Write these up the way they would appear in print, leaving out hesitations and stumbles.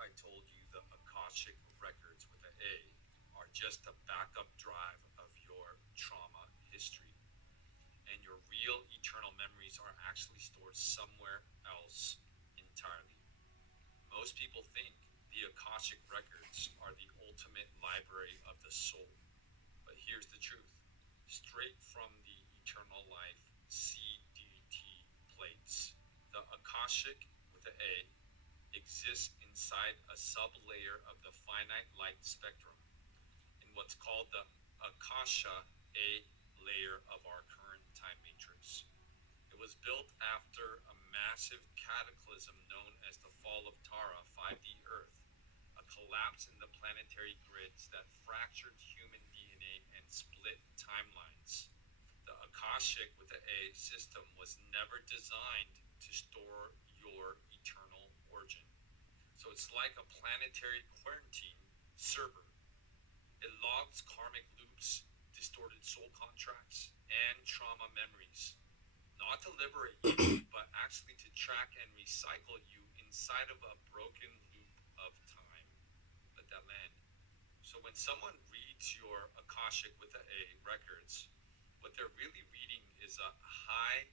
I told you the Akashic Records with an A are just a backup drive of your trauma history, and your real eternal memories are actually stored somewhere else entirely? Most people think the Akashic Records are the ultimate library of the soul, but here's the truth. Straight from the Eternal Life CDT plates, the Akashic with an A exists inside a sublayer of the finite light spectrum in what's called the Akasha A layer of our current time matrix. It was built after a massive cataclysm known as the Fall of Tara 5D Earth, a collapse in the planetary grids that fractured human DNA and split timelines. The Akashic with the A system was never designed to store your eternal origin. So it's like a planetary quarantine server. It logs karmic loops, distorted soul contracts, and trauma memories, not to liberate you, but actually to track and recycle you inside of a broken loop of time. Let that land. So when someone reads your Akashic with the A records, what they're really reading is a high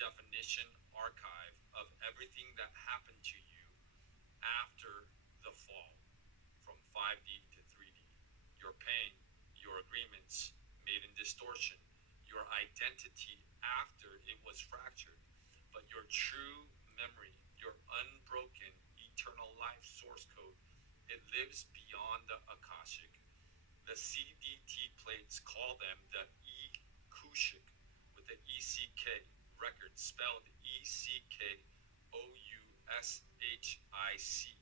definition archive of everything that happened to you after the fall from 5D to 3D. Your pain, your agreements made in distortion, your identity after it was fractured, but your true memory, your unbroken eternal life source code, it lives beyond the Akashic. The CDT plates call them the Kushik with the ECK record spelled ECKOUSHIC.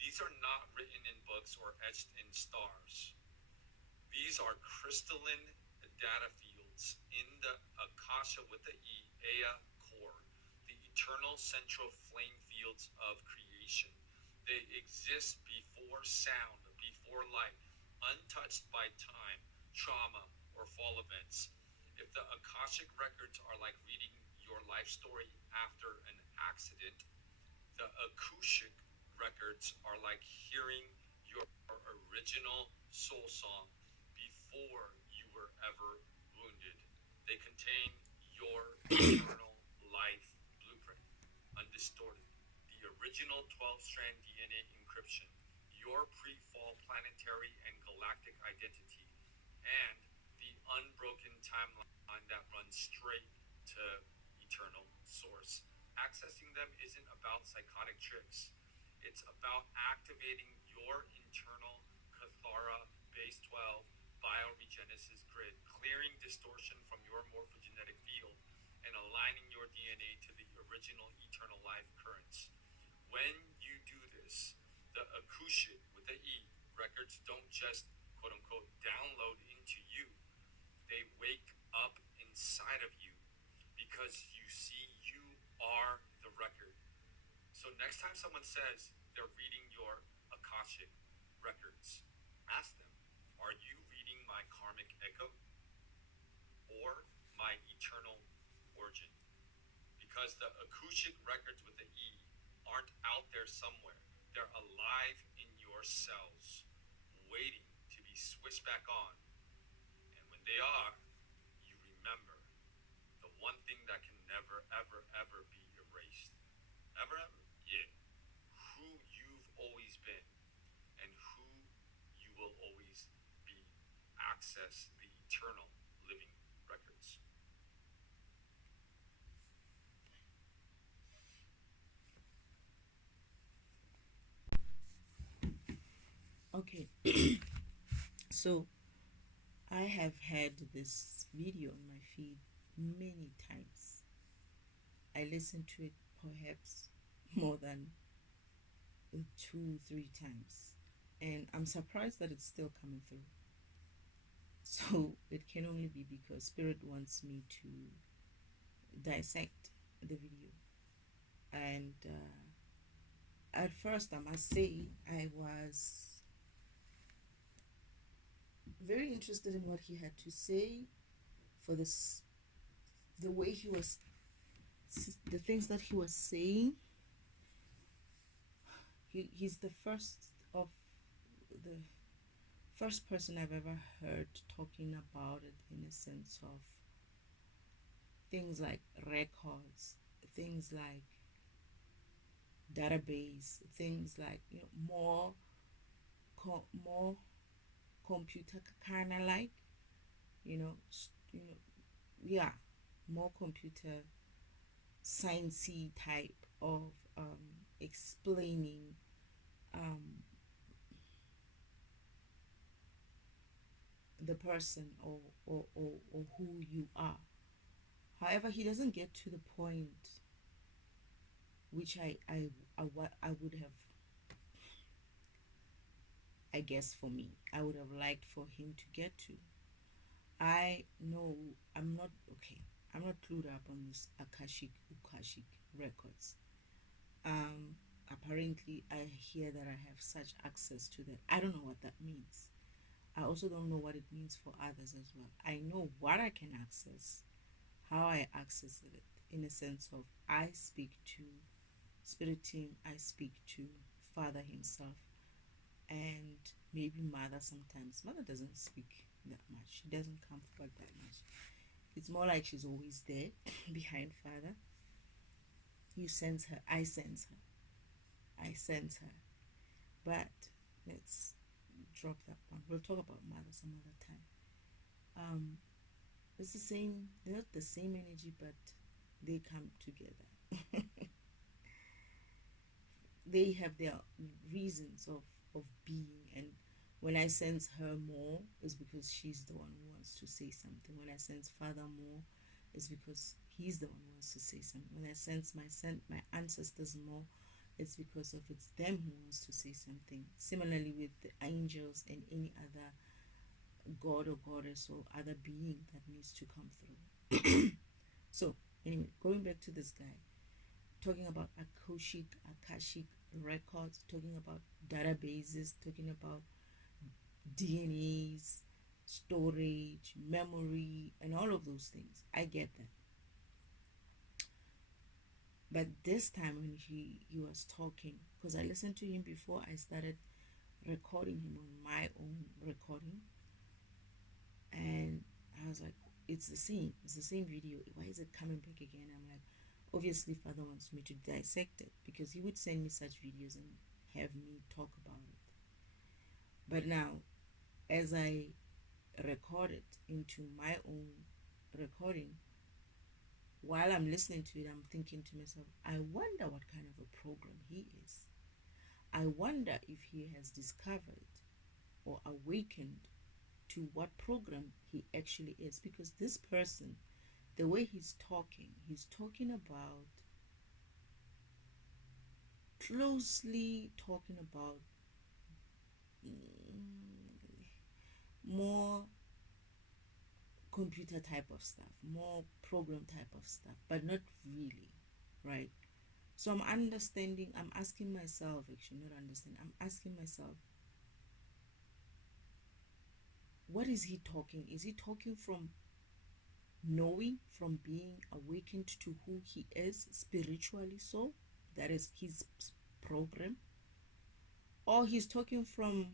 These are not written in books or etched in stars. These are crystalline data fields in the Akasha with the E, Ea core, the eternal central flame fields of creation. They exist before sound, before light, untouched by time, trauma, or fall events. If the Akashic records are like reading your life story after an accident, the Akashic records are like hearing your original soul song before you were ever wounded. They contain your eternal life blueprint, undistorted, the original 12-strand DNA encryption, your pre-fall planetary and galactic identity, and the unbroken timeline that runs straight to eternal source. Accessing them isn't about psychotic tricks. It's about activating your internal Cathara base 12 bioregenesis grid, clearing distortion from your morphogenetic field, and aligning your DNA to the original eternal life currents. When you do this, the Akashic with the E records don't just quote unquote download into you, they wake up inside of you because you see you are the record. So next time someone says they're reading your Akashic records, ask them, are you reading my karmic echo or my eternal origin? Because the Akashic records with the E aren't out there somewhere. They're alive in your cells, waiting to be switched back on. And when they are, you remember the one thing that can never, ever, ever be erased. Ever, ever? Yeah. Who you've always been and who you will always be. Access the eternal living records. Okay, so I have had this video on my feed many times. I listened to it perhaps more than two, three times. And I'm surprised that it's still coming through. So it can only be because Spirit wants me to dissect the video. And at first, I must say, I was very interested in what he had to say for this, the way he was, the things that he was saying. he's the the first person I've ever heard talking about it in a sense of things like records, things like database, things like more computer kind of like you know you know yeah, more computer sciencey type of explaining um, the person or who you are. However, he doesn't get to the point which I would have, I guess for me, I would have liked for him to get to. I know I'm not okay. I'm not clued up on this Akashic Records. Um, Apparently, I hear that I have such access to that. I don't know what that means. I also don't know what it means for others as well. I know what I can access, how I access it, in a sense of I speak to Spirit Team, I speak to Father Himself, and maybe Mother sometimes. Mother doesn't speak that much, she doesn't come forward that much. It's more like she's always there behind Father. You sense her, I sense her, I sense her. But let's drop that one. We'll talk about Mother some other time. It's the same, they're not the same energy, but they come together. They have their reasons of being, and when I sense her more is because she's the one who wants to say something. When I sense Father more is because he's the one who wants to say something. When I sense my ancestors more, it's because of it's them who wants to say something. Similarly with the angels and any other god or goddess or other being that needs to come through. So anyway, going back to this guy, talking about Akashic records, talking about databases, talking about DNAs, storage, memory, and all of those things. I get that. But this time when he was talking, because I listened to him before I started recording him on my own recording, and I was like, it's the same video. Why is it coming back again? I'm like, obviously Father wants me to dissect it, because he would send me such videos and have me talk about it. But now, as I record it into my own recording, while I'm listening to it, I'm thinking to myself, I wonder what kind of a program he is. I wonder if he has discovered or awakened to what program he actually is. Because this person, the way he's talking about, closely talking about more computer type of stuff, more program type of stuff, but not really, right? So I'm asking myself, actually, not understanding, I'm asking myself, what is he talking? Is he talking from knowing, from being awakened to who he is spiritually? So that is his program, or he's talking from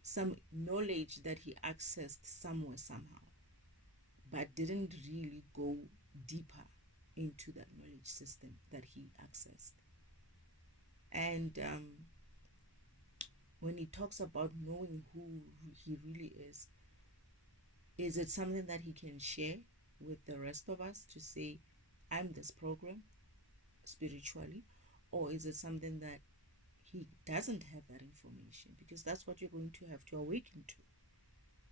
some knowledge that he accessed somewhere, somehow, but didn't really go deeper into that knowledge system that he accessed. And when he talks about knowing who he really is it something that he can share with the rest of us to say, I'm this program spiritually? Or is it something that he doesn't have that information? Because that's what you're going to have to awaken to.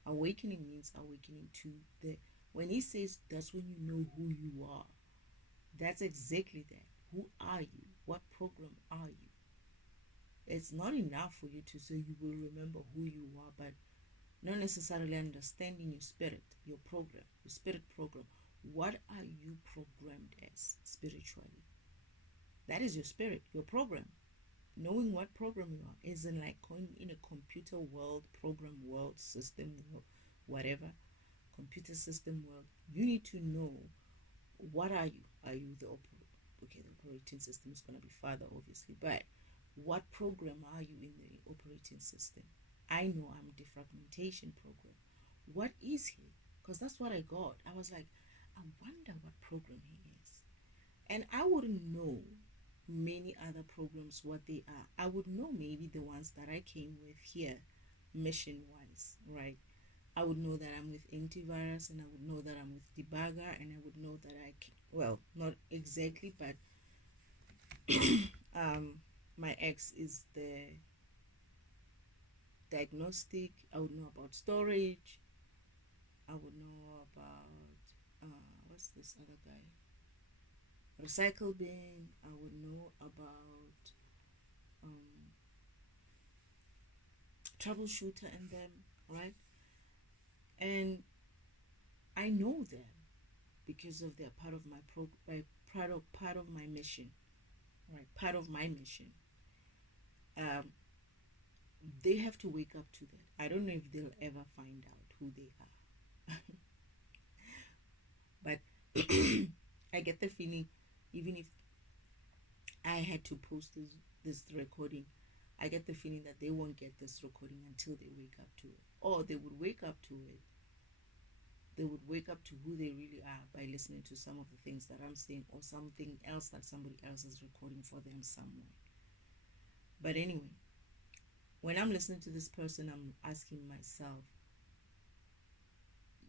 Awakening means awakening to the, when he says that's when you know who you are, that's exactly that. Who are you? What program are you? It's not enough for you to say you will remember who you are, but not necessarily understanding your spirit, your program, your spirit program. What are you programmed as spiritually? That is your spirit, your program. Knowing what program you are isn't like going in a computer world, program world, system world, whatever, computer system world. You need to know, what are you? Are you the operating system is going to be Father, obviously, but What program are you in the operating system? I know I'm defragmentation program. What is he? Because that's what I got. I was like, I wonder what program he is. And I wouldn't know many other programs what they are. I would know maybe the ones that I came with here, mission wise, right? I would know that I'm with antivirus, and I would know that I'm with debugger, and I would know that well, not exactly, but my ex is the diagnostic. I would know about storage. I would know about what's this other guy? Recycle bin. I would know about um, troubleshooter and them, right? And I know them because of they're part of my part of my mission, right? Part of my mission. Um, they have to wake up to that. I don't know if they'll ever find out who they are, but I get the feeling, even if I had to post this recording, I get the feeling that they won't get this recording until they wake up to it, or they would wake up to it. They would wake up to who they really are by listening to some of the things that I'm saying, or something else that somebody else is recording for them somewhere. But anyway, when I'm listening to this person, I'm asking myself,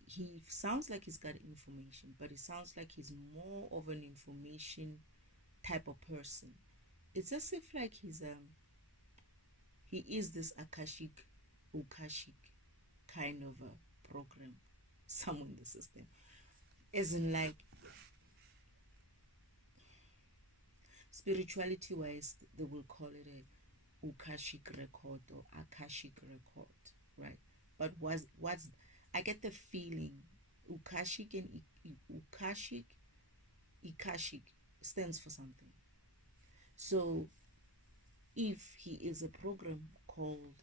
he sounds like he's got information, but it sounds like he's more of an information type of person. It's as if like he is this Akashic kind of a program somewhere in the system. Isn't like spirituality wise, they will call it a Akashic record or Akashic record, right? But what's I get the feeling Akashic and Akashic stands for something. So if he is a program called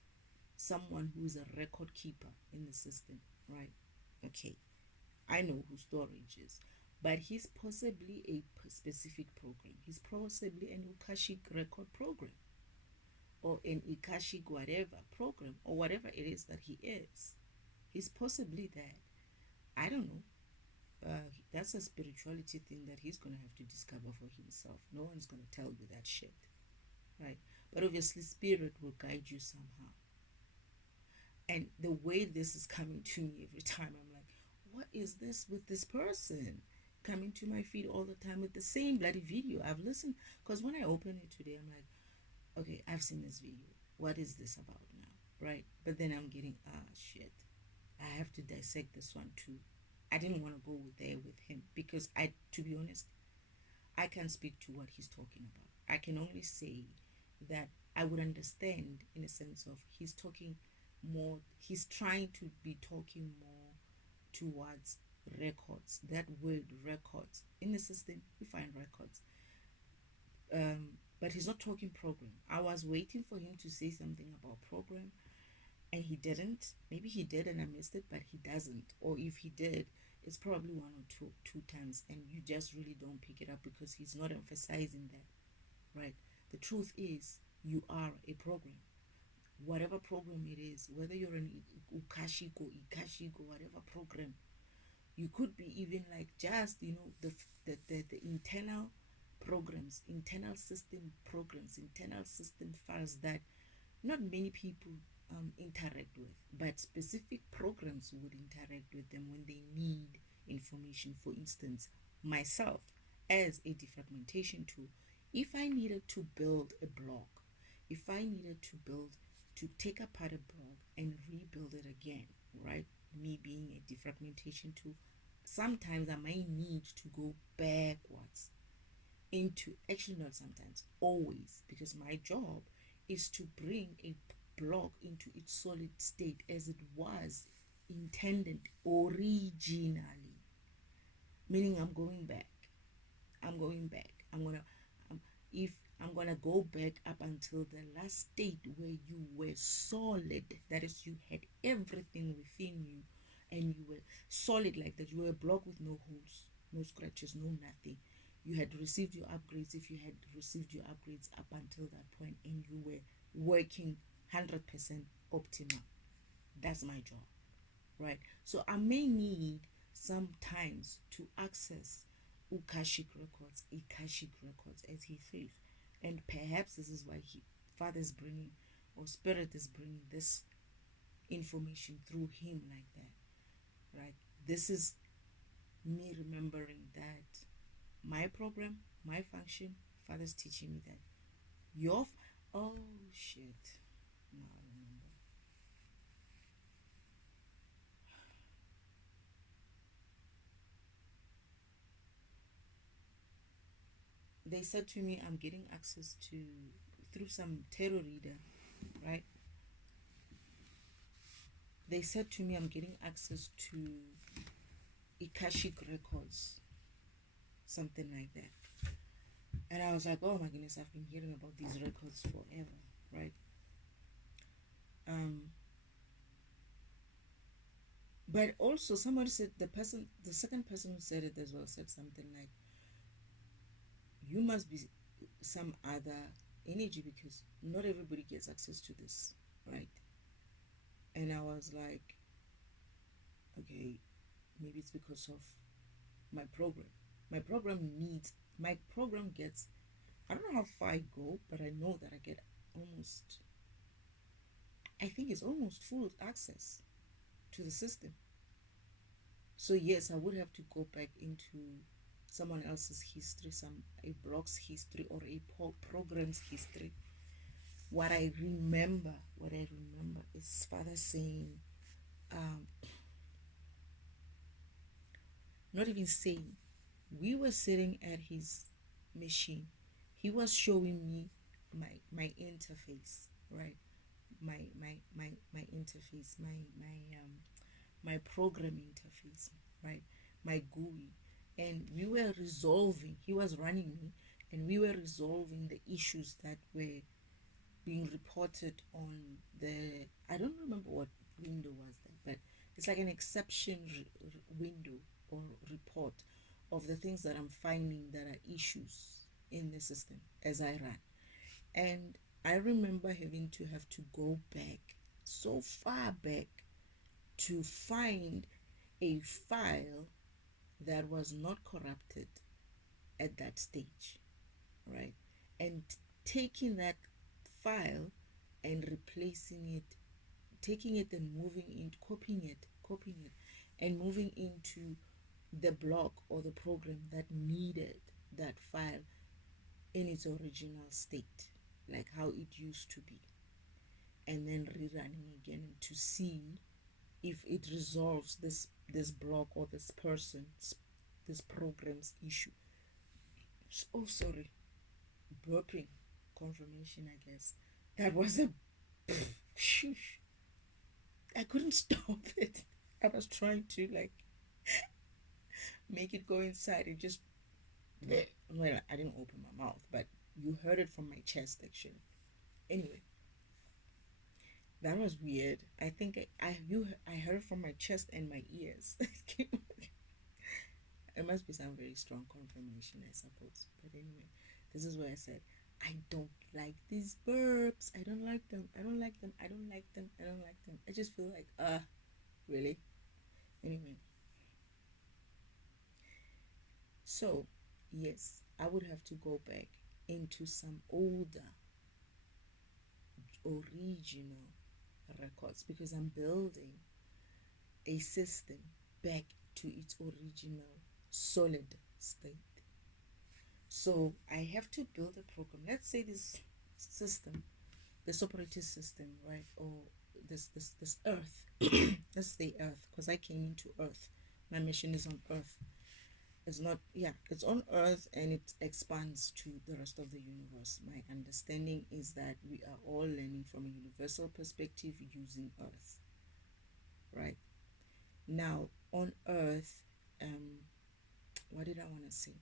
someone who is a record keeper in the system, right? Okay, I know who storage is, but he's possibly a specific program. He's possibly an Akashic record program, or an Akashic whatever program, or whatever it is that he is. He's possibly that. I don't know. That's a spirituality thing that he's gonna have to discover for himself. No one's gonna tell you that shit, right? But obviously, spirit will guide you somehow. And the way this is coming to me every time, I'm like, what is this with this person coming to my feed all the time with the same bloody video? I've listened, because when I open it today, I'm like, okay, I've seen this video. What is this about now, right? But then I'm getting, shit, I have to dissect this one too. I didn't want to go there with him because to be honest, I can't speak to what he's talking about. I can only say that I would understand in a sense of he's trying to be talking more towards records. That word records. In the system, you find records. But he's not talking program. I was waiting for him to say something about program, and he didn't. Maybe he did and I missed it, but he doesn't. Or if he did, it's probably one or two times, and you just really don't pick it up because he's not emphasizing that, right? The truth is, you are a program. Whatever program it is, whether you're an Ukashik or Ikashik or whatever program, you could be even like just, the internal programs, internal system programs, internal system files that not many people interact with, but specific programs would interact with them when they need information. For instance, myself as a defragmentation tool, if I needed to build a blog, if I needed to take apart a blog and rebuild it again, right? Me being a defragmentation tool, sometimes I might need to go backwards into, actually not sometimes, always, because my job is to bring a block into its solid state as it was intended originally. Meaning I'm gonna if I'm gonna go back up until the last state where you were solid, that is, you had everything within you and you were solid, like that. You were a block with no holes, no scratches, no nothing. you had received your upgrades, if you had received your upgrades up until that point and you were working 100% optimal. That's my job, right? So I may need sometimes to access Akashic Records, as he says. And perhaps this is why Father is bringing, or Spirit is bringing this information through him like that, right? This is me remembering that my program, my function, Father's teaching me that your, oh shit, now I remember. They said to me, I'm getting access to, through some tarot reader, right? They said to me, I'm getting access to Akashic Records, something like that. And I was like, oh my goodness, I've been hearing about these records forever, right? But also somebody said, the second person who said it as well said something like, you must be some other energy because not everybody gets access to this, right? And I was like, okay, maybe it's because of my program. My program gets, I don't know how far I go, but I know that I get almost, I think it's almost full access to the system. So yes, I would have to go back into someone else's history, a blog's history or a program's history. What I remember is Father saying, not even saying, we were sitting at his machine. He was showing me my interface, right? My interface, my program interface, right? My GUI. And we were resolving, he was running me, and we were resolving the issues that were being reported on the, I don't remember what window was that, but it's like an exception window or report of the things that I'm finding that are issues in the system as I run. And I remember having to go back, so far back, to find a file that was not corrupted at that stage, right? And taking that file and replacing it, taking it and moving in, copying it, and moving into the block or the program that needed that file in its original state, like how it used to be, and then rerunning again to see if it resolves this block or this person's, this program's issue. Oh, sorry, burping confirmation, I guess. That was a I couldn't stop it. I was trying to like make it go inside. It just, well, I didn't open my mouth, but you heard it from my chest actually. Anyway, that was weird. I think I heard it from my chest and my ears. It must be some very strong confirmation, I suppose. But anyway, this is where I said, I don't like these burps. I don't like them. I don't like them. I don't like them. I don't like them. I just feel like, really? Anyway. So, yes, I would have to go back into some older, original records because I'm building a system back to its original solid state. So I have to build a program. Let's say this system, this operating system, right, or this Earth. Let's say Earth, because I came into Earth. My mission is on Earth. It's not, yeah, it's on Earth and it expands to the rest of the universe. My understanding is that we are all learning from a universal perspective using Earth, right? Now on Earth, what did I want to say?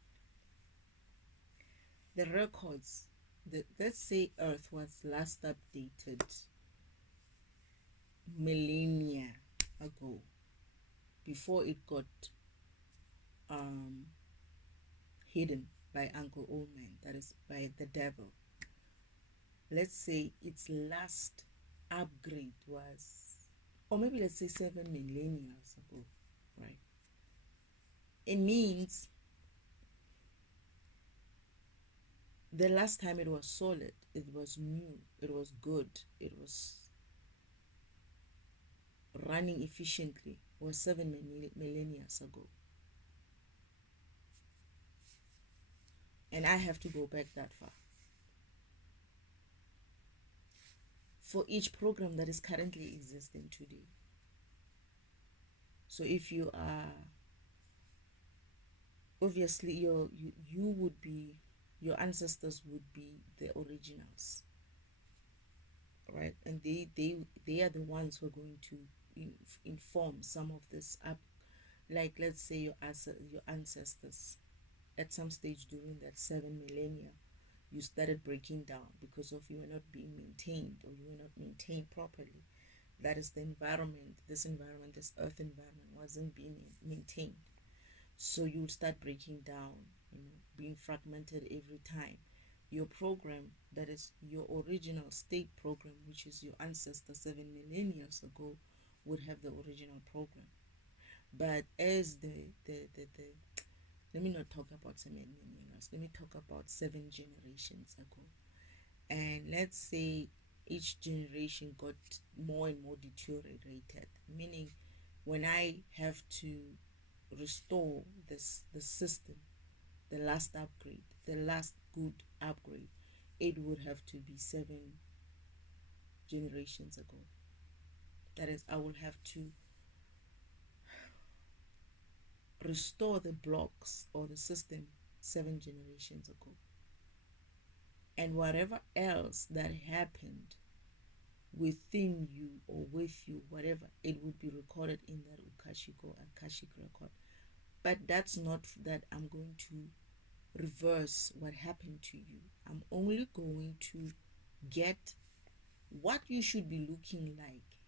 The records, let's say Earth was last updated millennia ago, before it got hidden, by Uncle Oldman, that is by the devil. Let's say its last upgrade was, or maybe let's say 7 millennia ago, right? It means the last time it was solid, it was new, it was good, it was running efficiently, was 7 millennia ago. And I have to go back that far. For each program that is currently existing today. So if you are, obviously you would be, your ancestors would be the originals, right? And they are the ones who are going to inform some of this up. Like, let's say your ancestors at some stage during that 7 millennia, you started breaking down because of you were not being maintained, or you were not maintained properly. That is the environment, this earth environment wasn't being maintained. So you'll start breaking down, being fragmented every time. Your program, that is your original state program, which is your ancestor 7 millennia ago, would have the original program. But as the let me not talk about 7 millennia, let me talk about 7 generations ago. And let's say each generation got more and more deteriorated, meaning when I have to restore the system, the last upgrade, the last good upgrade, it would have to be 7 generations ago. That is, I will have to restore the blocks or the system 7 generations ago. And whatever else that happened within you or with you, whatever, it would be recorded in that Akashic record. But that's not that I'm going to reverse what happened to you. I'm only going to get what you should be looking like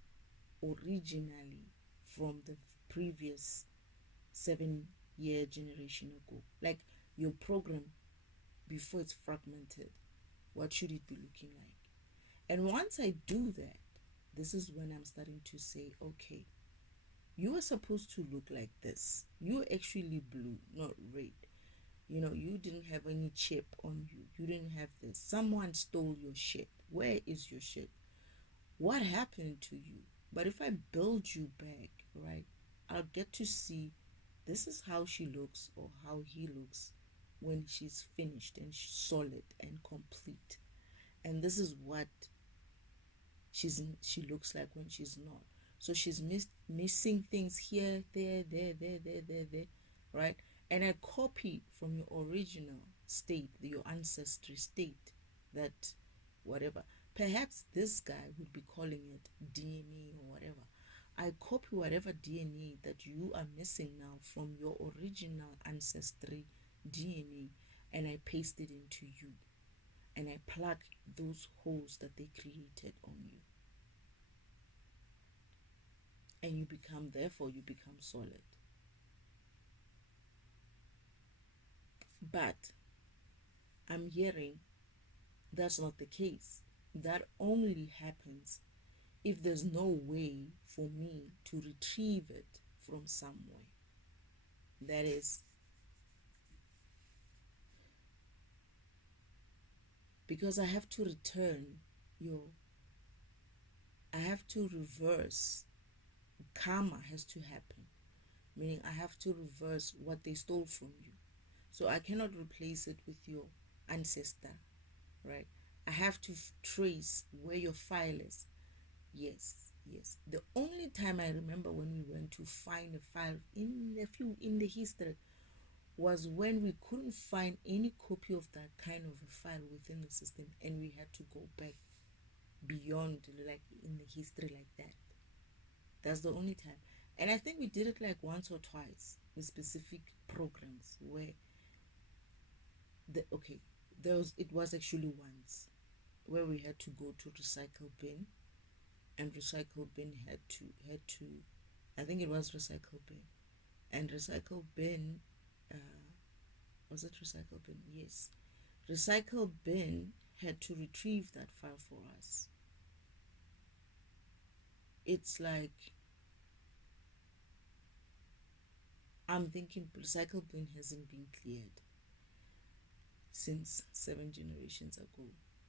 originally from the previous 7-year generation ago. Like your program before it's fragmented, what should it be looking like? And once I do that, this is when I'm starting to say, okay, you are supposed to look like this. You're actually blue, not red. You didn't have any chip on you. You didn't have this. Someone stole your shit. Where is your shit? What happened to you? But if I build you back, right, I'll get to see this is how she looks or how he looks when she's finished and she's solid and complete. And this is what she looks like when she's not. So she's missing things here, there, right? And I copy from your original state, your ancestry state, that whatever. Perhaps this guy would be calling it DNA or whatever. I copy whatever DNA that you are missing now from your original ancestry DNA, and I paste it into you. And I plug those holes that they created on you. And you become solid. But I'm hearing that's not the case. That only happens if there's no way for me to retrieve it from somewhere. That is, because I have to I have to reverse. Karma has to happen, meaning I have to reverse what they stole from you. So I cannot replace it with your ancestor, right? I have to trace where your file is. Yes. The only time I remember when we went to find a file in the history was when we couldn't find any copy of that kind of a file within the system, and we had to go back beyond, like in the history like that. That's the only time. And I think we did it like once or twice with specific programs where it was actually once where we had to go to recycle bin, and recycle bin had to I think it was recycle bin, and recycle bin Was it recycle bin? Yes. Recycle bin had to retrieve that file for us. It's like, I'm thinking recycle bin hasn't been cleared since 7 generations ago.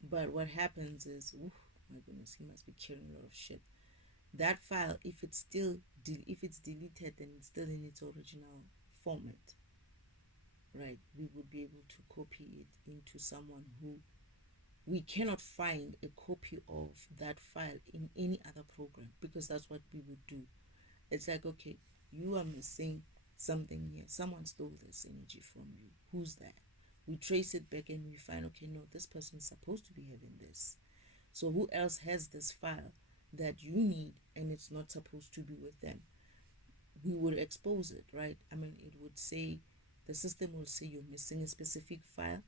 But what happens is, ooh, my goodness, he must be carrying a lot of shit. That file, if it's deleted, then it's still in its original format, right? We would be able to copy it into someone who we cannot find a copy of that file in any other program, because that's what we would do. It's like, okay, you are missing something here. Someone stole this energy from you. Who's that? We trace it back and we find, okay, no, this person's supposed to be having this. So who else has this file that you need and it's not supposed to be with them? We would expose it, right? I mean, it would say, the system will say you're missing a specific file,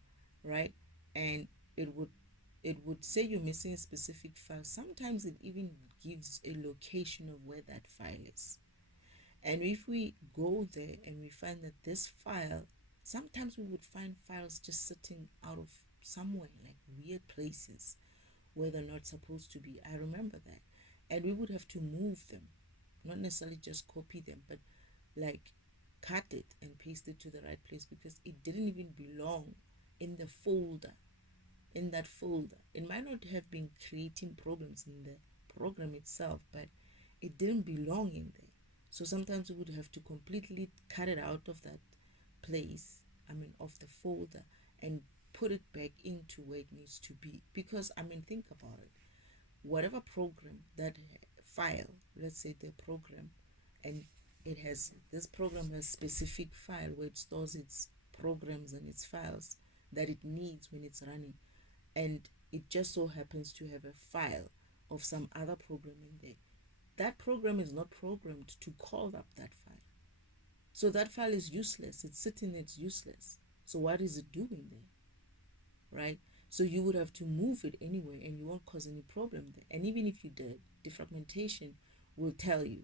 right? And it would say you're missing a specific file. Sometimes it even gives a location of where that file is. And if we go there and we find that this file, sometimes we would find files just sitting out of somewhere, like weird places where they're not supposed to be. I remember that. And we would have to move them, not necessarily just copy them, but like cut it and paste it to the right place, because it didn't even belong in the folder. In that folder, it might not have been creating problems in the program itself, but it didn't belong in there. So sometimes we would have to completely cut it out of that place, I mean, of the folder, and put it back into where it needs to be. Because, I mean, think about it. Whatever program, that file, let's say the program, and it has, this program has specific file where it stores its programs and its files that it needs when it's running. And it just so happens to have a file of some other program in there. That program is not programmed to call up that file. So that file is useless. It's sitting, it's useless. So what is it doing there? Right? So you would have to move it anyway and you won't cause any problem there. And even if you did, defragmentation will tell you,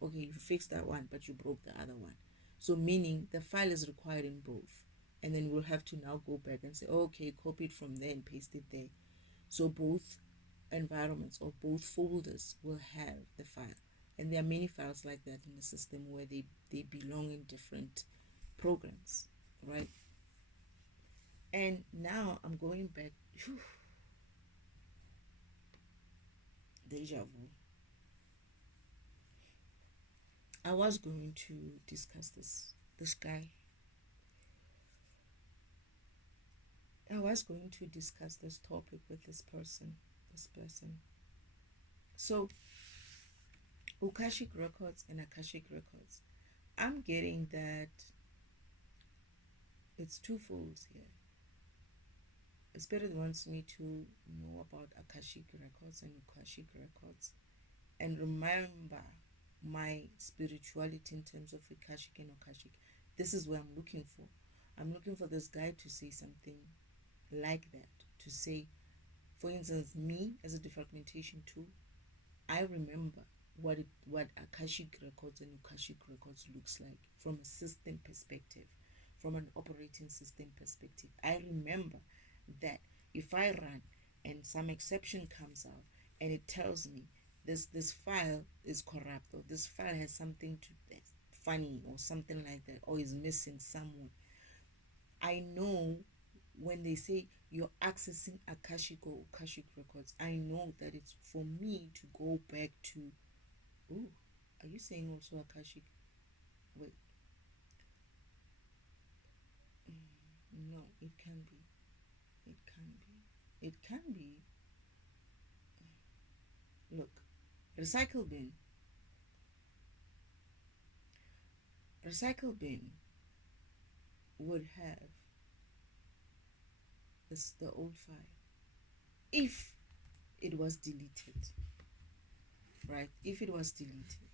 okay, you fixed that one, but you broke the other one. So meaning the file is required in both. And then we'll have to now go back and say, okay, copy it from there and paste it there. So both environments or both folders will have the file. And there are many files like that in the system where they belong in different programs, right? And now I'm going back. Whew, deja vu. I was going to discuss this guy. I was going to discuss this topic with this person. So Akashic Records and Akashic Records. I'm getting that it's twofold here. Spirit wants me to know about Akashic Records and Akashic Records and remember my spirituality in terms of Akashic and Akashic. This is what I'm looking for. I'm looking for this guy to say something like that. To say, for instance, me as a defragmentation tool, I remember what Akashic Records and Akashic Records looks like from a system perspective, from an operating system perspective. I remember that if I run and some exception comes out and it tells me this file is corrupt, or this file has something to that's funny or something like that, or is missing somewhere, I know when they say you're accessing Akashic or Akashic Records, I know that it's for me to go back to. Oh, are you saying also Akashic? Wait, no, it can be. It can be. It can be. Look, recycle bin. Recycle bin would have the old file if it was deleted, right? If it was deleted,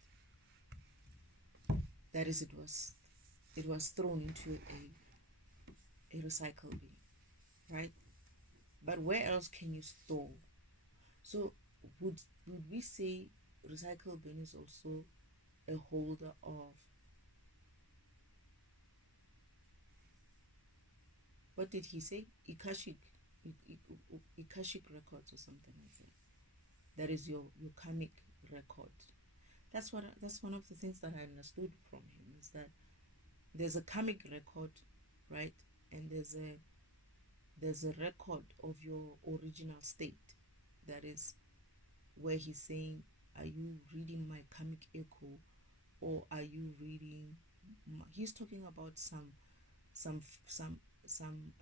that is, it was thrown into a recycle bin, right? But where else can you store? So would we say recycle bin is also a holder of what did he say? Akashic Records or something like that. That is your karmic record. That's one of the things that I understood from him, is that there's a karmic record, right? And there's a record of your original state. That is where he's saying, are you reading my karmic echo, or are you reading he's talking about some some some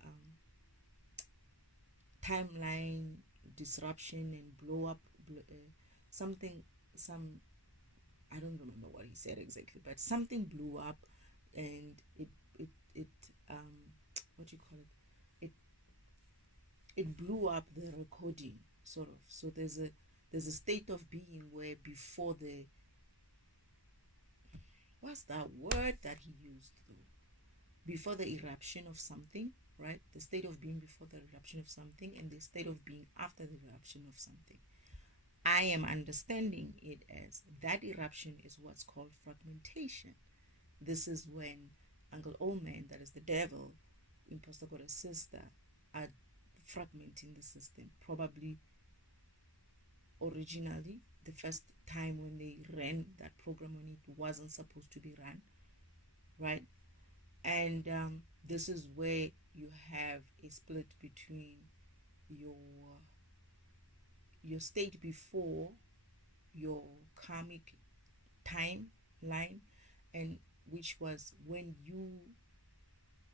timeline disruption and blow up, something, some, I don't remember what he said exactly, but something blew up, and it what do you call it, it blew up the recording, sort of. So there's a state of being where before the, what's that word that he used though, before the eruption of something, right? The state of being before the eruption of something, and the state of being after the eruption of something. I am understanding it as that eruption is what's called fragmentation. This is when Uncle Oldman, that is the devil, imposter goddess sister, are fragmenting the system. Probably originally, the first time when they ran that program when it wasn't supposed to be run, right? And this is where you have a split between your state before your karmic timeline, and which was when you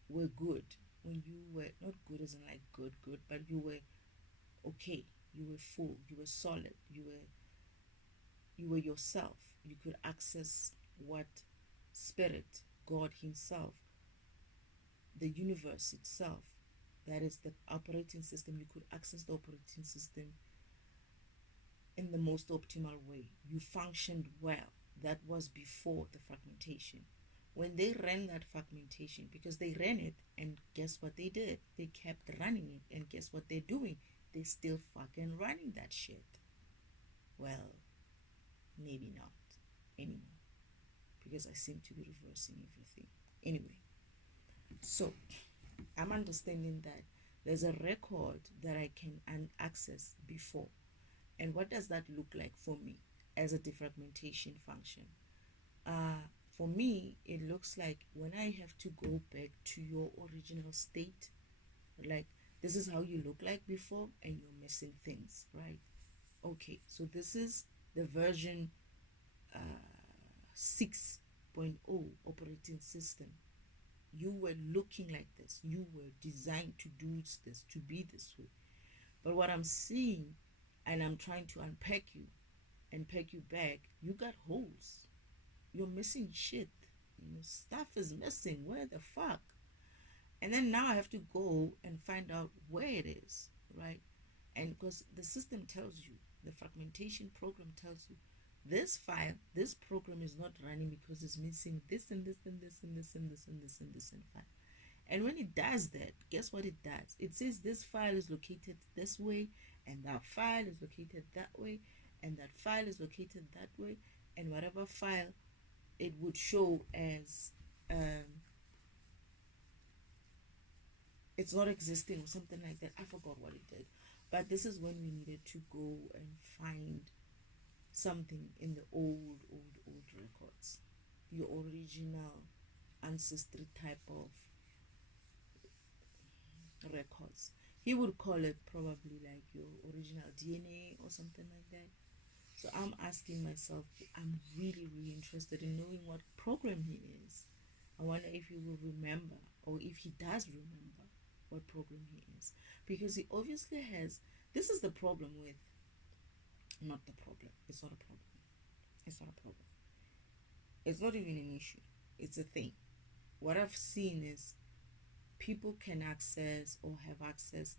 were good, when you were not good as in like good, but you were okay, you were full, you were solid, you were yourself. You could access what spirit, God himself, the universe itself, that is the operating system, you could access the operating system in the most optimal way. You functioned well. That was before the fragmentation. When they ran that fragmentation, because they ran it, and guess what they did? They kept running it, and guess what they're doing? They still fucking running that shit. Well, maybe not anymore, because I seem to be reversing everything. Anyway, so I'm understanding that there's a record that I can access before. And what does that look like for me as a defragmentation function? For me, it looks like when I have to go back to your original state, like this is how you look like before, and you're missing things, right? Okay, so this is the version 6.0 operating system. You were looking like this. You were designed to do this, to be this way. But what I'm seeing, and I'm trying to unpack you and pack you back, you got holes. You're missing shit. Stuff is missing. Where the fuck? And then now I have to go and find out where it is, right? And because the system tells you, the fragmentation program tells you, this file, this program is not running because it's missing this and this and this and this and this and this and this and file. And when it does that, guess what it does? It says this file is located this way, and that file is located that way, and that file is located that way, and whatever file it would show as it's not existing or something like that. I forgot what it did. But this is when we needed to go and find something in the old records, your original ancestry type of records. He would call it probably like your original DNA or something like that. So I'm asking myself, I'm really interested in knowing what program he is. I wonder if he will remember, or if he does remember what program he is, because he obviously has. This is the problem with, not the problem, it's not a problem, it's not a problem, it's not even an issue, it's a thing. What I've seen is people can access or have accessed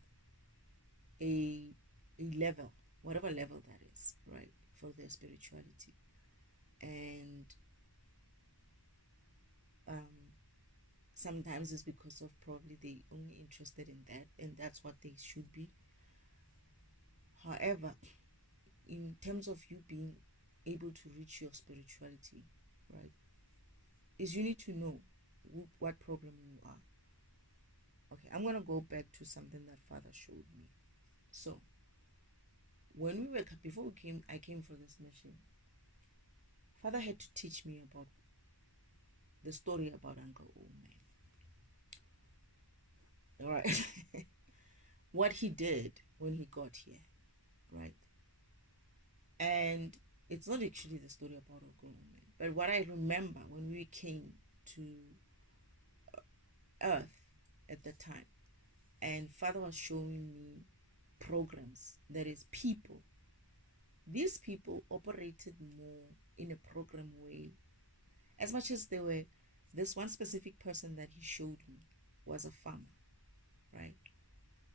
a level, whatever level that is, right, for their spirituality. And sometimes it's because of probably they only interested in that, and that's what they should be. However, in terms of you being able to reach your spirituality, right, is you need to know what program you are. Okay, I'm gonna go back to something that Father showed me. So when we were before we came, I came for this mission. Father had to teach me about the story about Uncle Old Man. All right, what he did when he got here, right? And it's not actually the story about Uncle Old Man, but what I remember when we came to Earth at the time, and Father was showing me programs, that is, people. These people operated more in a program way, as much as they were. This one specific person that he showed me was a farmer, right?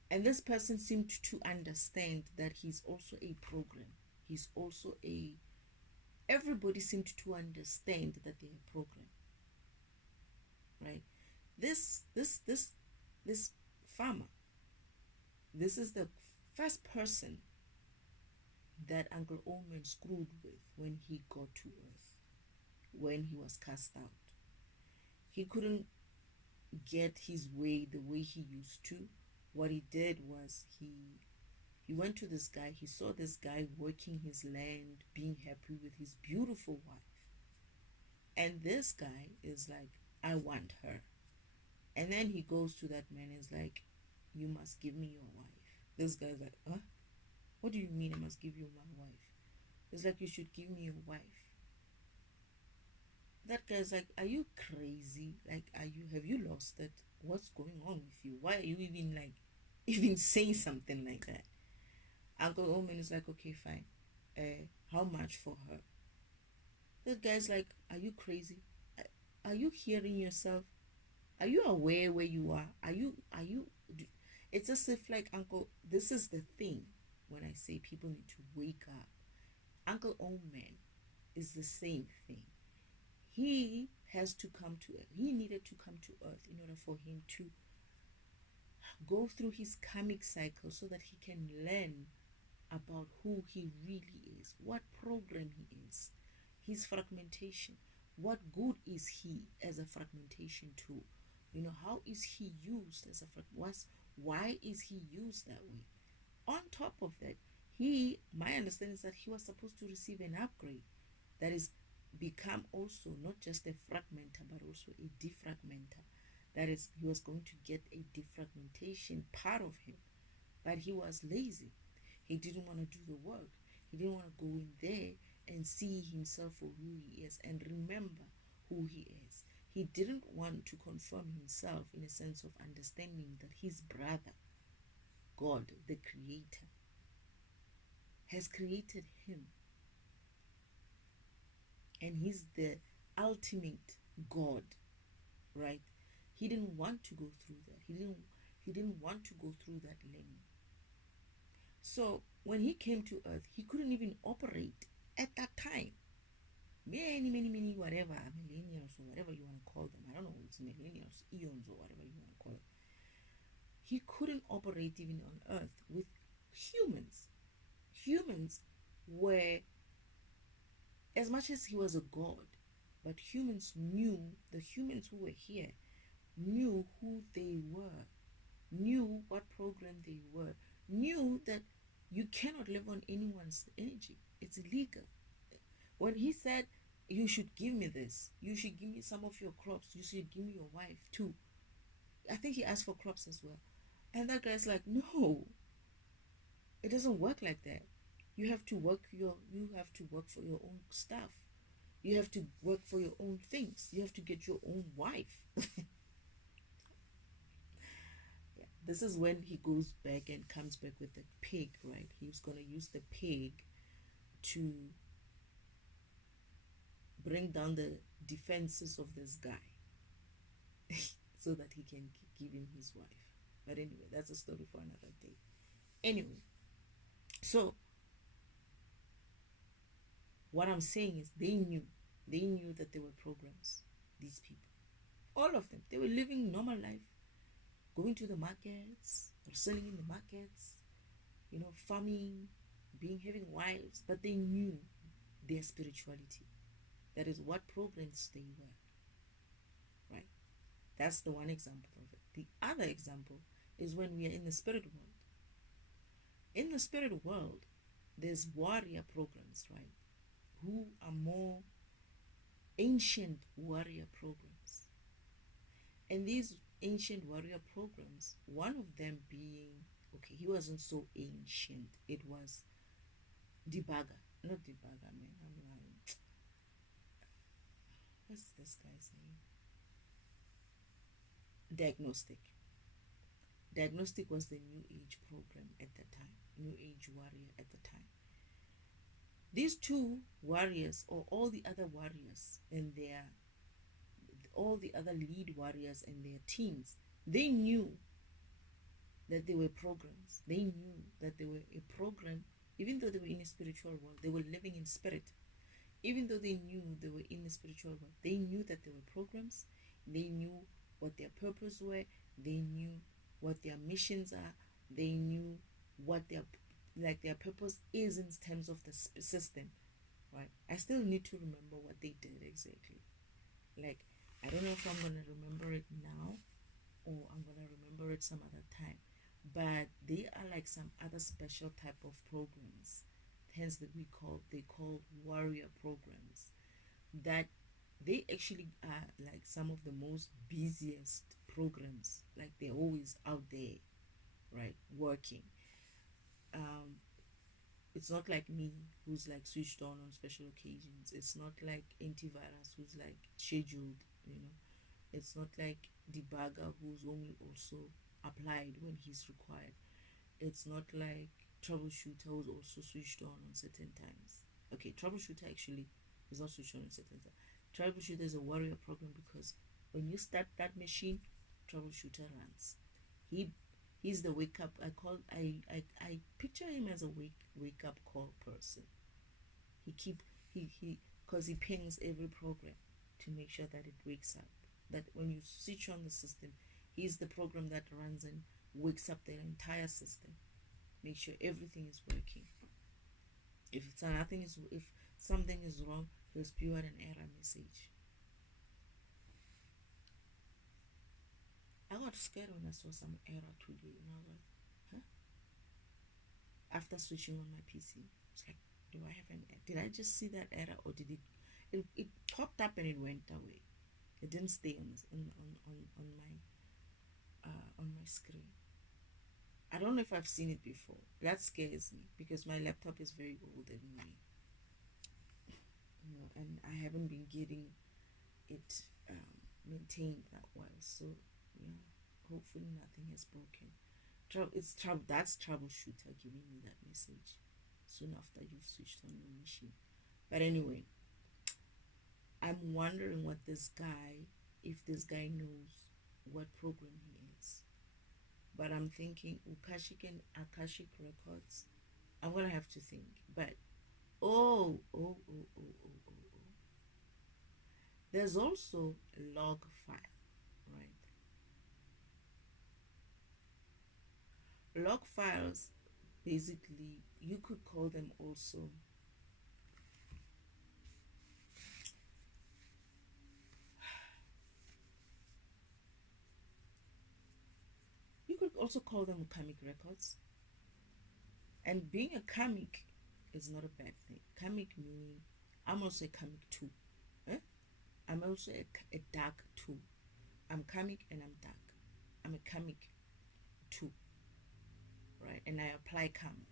And this person seemed to understand that he's also a program. He's also a. Everybody seemed to understand that they're a program, right? This farmer. This is the first person that Uncle Omen screwed with when he got to Earth, when he was cast out. He couldn't get his way the way he used to. What he did was he went to this guy. He saw this guy working his land, being happy with his beautiful wife. And this guy is like, I want her. And then he goes to that man and is like, you must give me your wife. This guy's like, huh? What do you mean I must give you my wife? It's like, you should give me your wife. That guy's like, are you crazy? Like, have you lost it? What's going on with you? Why are you even saying something like that? Uncle Omen is like, okay, fine. How much for her? That guy's like, are you crazy? Are you hearing yourself? Are you aware where you are? Are you? It's as if like, Uncle, this is the thing when I say people need to wake up. Uncle Omen is the same thing. He has to come to Earth. He needed to come to Earth in order for him to go through his karmic cycle so that he can learn about who he really is, what program he is, his fragmentation, what good is he as a fragmentation tool. How is he used as why is he used that way? On top of that, my understanding is that he was supposed to receive an upgrade, that is, become also not just a fragmenter but also a defragmenter. That is, he was going to get a defragmentation part of him, but he was lazy. He didn't want to do the work. He didn't want to go in there and see himself for who he is and remember who he is. He didn't want to confirm himself in a sense of understanding that his brother, God, the Creator, has created him. And he's the ultimate God, right? He didn't want to go through that. He didn't want to go through that learning. So when he came to Earth, he couldn't even operate at that time. Many, whatever, millennials or whatever you want to call them. I don't know, it's millennials, eons or whatever you want to call it. He couldn't operate even on Earth with humans. Humans were, as much as he was a god, but the humans who were here knew who they were, knew what program they were, knew that you cannot live on anyone's energy. It's illegal. When he said, you should give me this, you should give me some of your crops, you should give me your wife too. I think he asked for crops as well. And that guy's like, no, it doesn't work like that. You have to work for your own stuff. You have to work for your own things. You have to get your own wife. Yeah, this is when he goes back and comes back with the pig, right? He was going to use the pig to bring down the defenses of this guy so that he can give him his wife. But anyway, that's a story for another day. Anyway, so what I'm saying is they knew that they were programs, these people. All of them. They were living normal life, going to the markets or selling in the markets, farming, having wives, but they knew their spirituality. That is what programs they were. Right? That's the one example of it. The other example is when we are in the spirit world. In the spirit world, there's warrior programs, right? Who are more ancient warrior programs. And these ancient warrior programs, one of them being, okay, he wasn't so ancient. It was debugger. Not debugger, man. I'm lying. What's this guy's name? Diagnostic. Diagnostic was the New Age program at the time, New Age warrior at the time. These two warriors, or all the other warriors and all the other lead warriors and their teams, they knew that they were programs. They knew that they were a program, even though they were in a spiritual world, they were living in spirit. Even though they knew they were in the spiritual world, they knew that they were programs. They knew what their purpose were. They knew what their missions are. They knew what their purpose is in terms of the system, right? I still need to remember what they did exactly. Like, I don't know if I'm gonna remember it now or I'm gonna remember it some other time. But they are like some other special type of programs, hence that they call warrior programs, that they actually are like some of the most busiest programs. Like they're always out there, right, working. um it's not like me, who's like switched on special occasions. It's not like antivirus, who's like scheduled, you know. It's not like debugger, who's only also applied when he's required. It's not like troubleshooter, who's also switched on certain times. Okay, troubleshooter actually is not switched on certain times. Troubleshooter is a warrior program because when you start that machine, troubleshooter runs. He he's the wake up. I picture him as a wake up call person. He keep he because he pings every program to make sure that it wakes up. That when you switch on the system, he's the program that runs and wakes up the entire system. Make sure everything is working. If something is wrong, he'll spew out an error message. I got scared when I saw some error today, and I was like, huh? After switching on my PC, it's like, do I have an error? Did I just see that error, or did it popped up and it went away? It didn't stay on my screen. I don't know if I've seen it before. That scares me because my laptop is very old anyway, and I haven't been getting it maintained that well. So yeah, hopefully nothing has broken. That's troubleshooter giving me that message soon after you've switched on your machine. But anyway, I'm wondering if this guy knows what program he is. But I'm thinking Akashic Records. I'm gonna have to think. But oh. There's also a log file, right? Log files, basically, you could call them also. You could also call them karmic records. And being a karmic is not a bad thing. Karmic meaning I'm also a karmic too. Eh? I'm also a dark too. I'm karmic and I'm dark. I'm a karmic too, right? And I apply karma,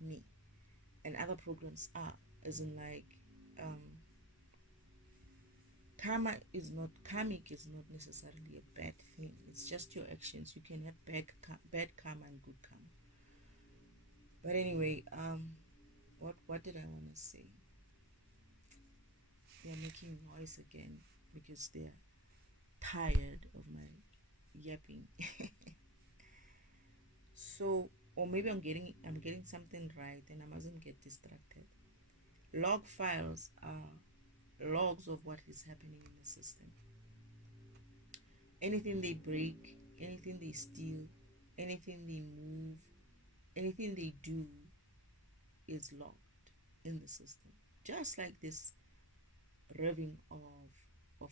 me. And other programs are, as in like, karmic is not necessarily a bad thing. It's just your actions. You can have bad karma and good karma. But anyway, what did I want to say? They're making noise again because they're tired of my yapping. So, or maybe I'm getting something right and I mustn't get distracted. Log files are logs of what is happening in the system. Anything they break, anything they steal, anything they move, anything they do is logged in the system. Just like this revving of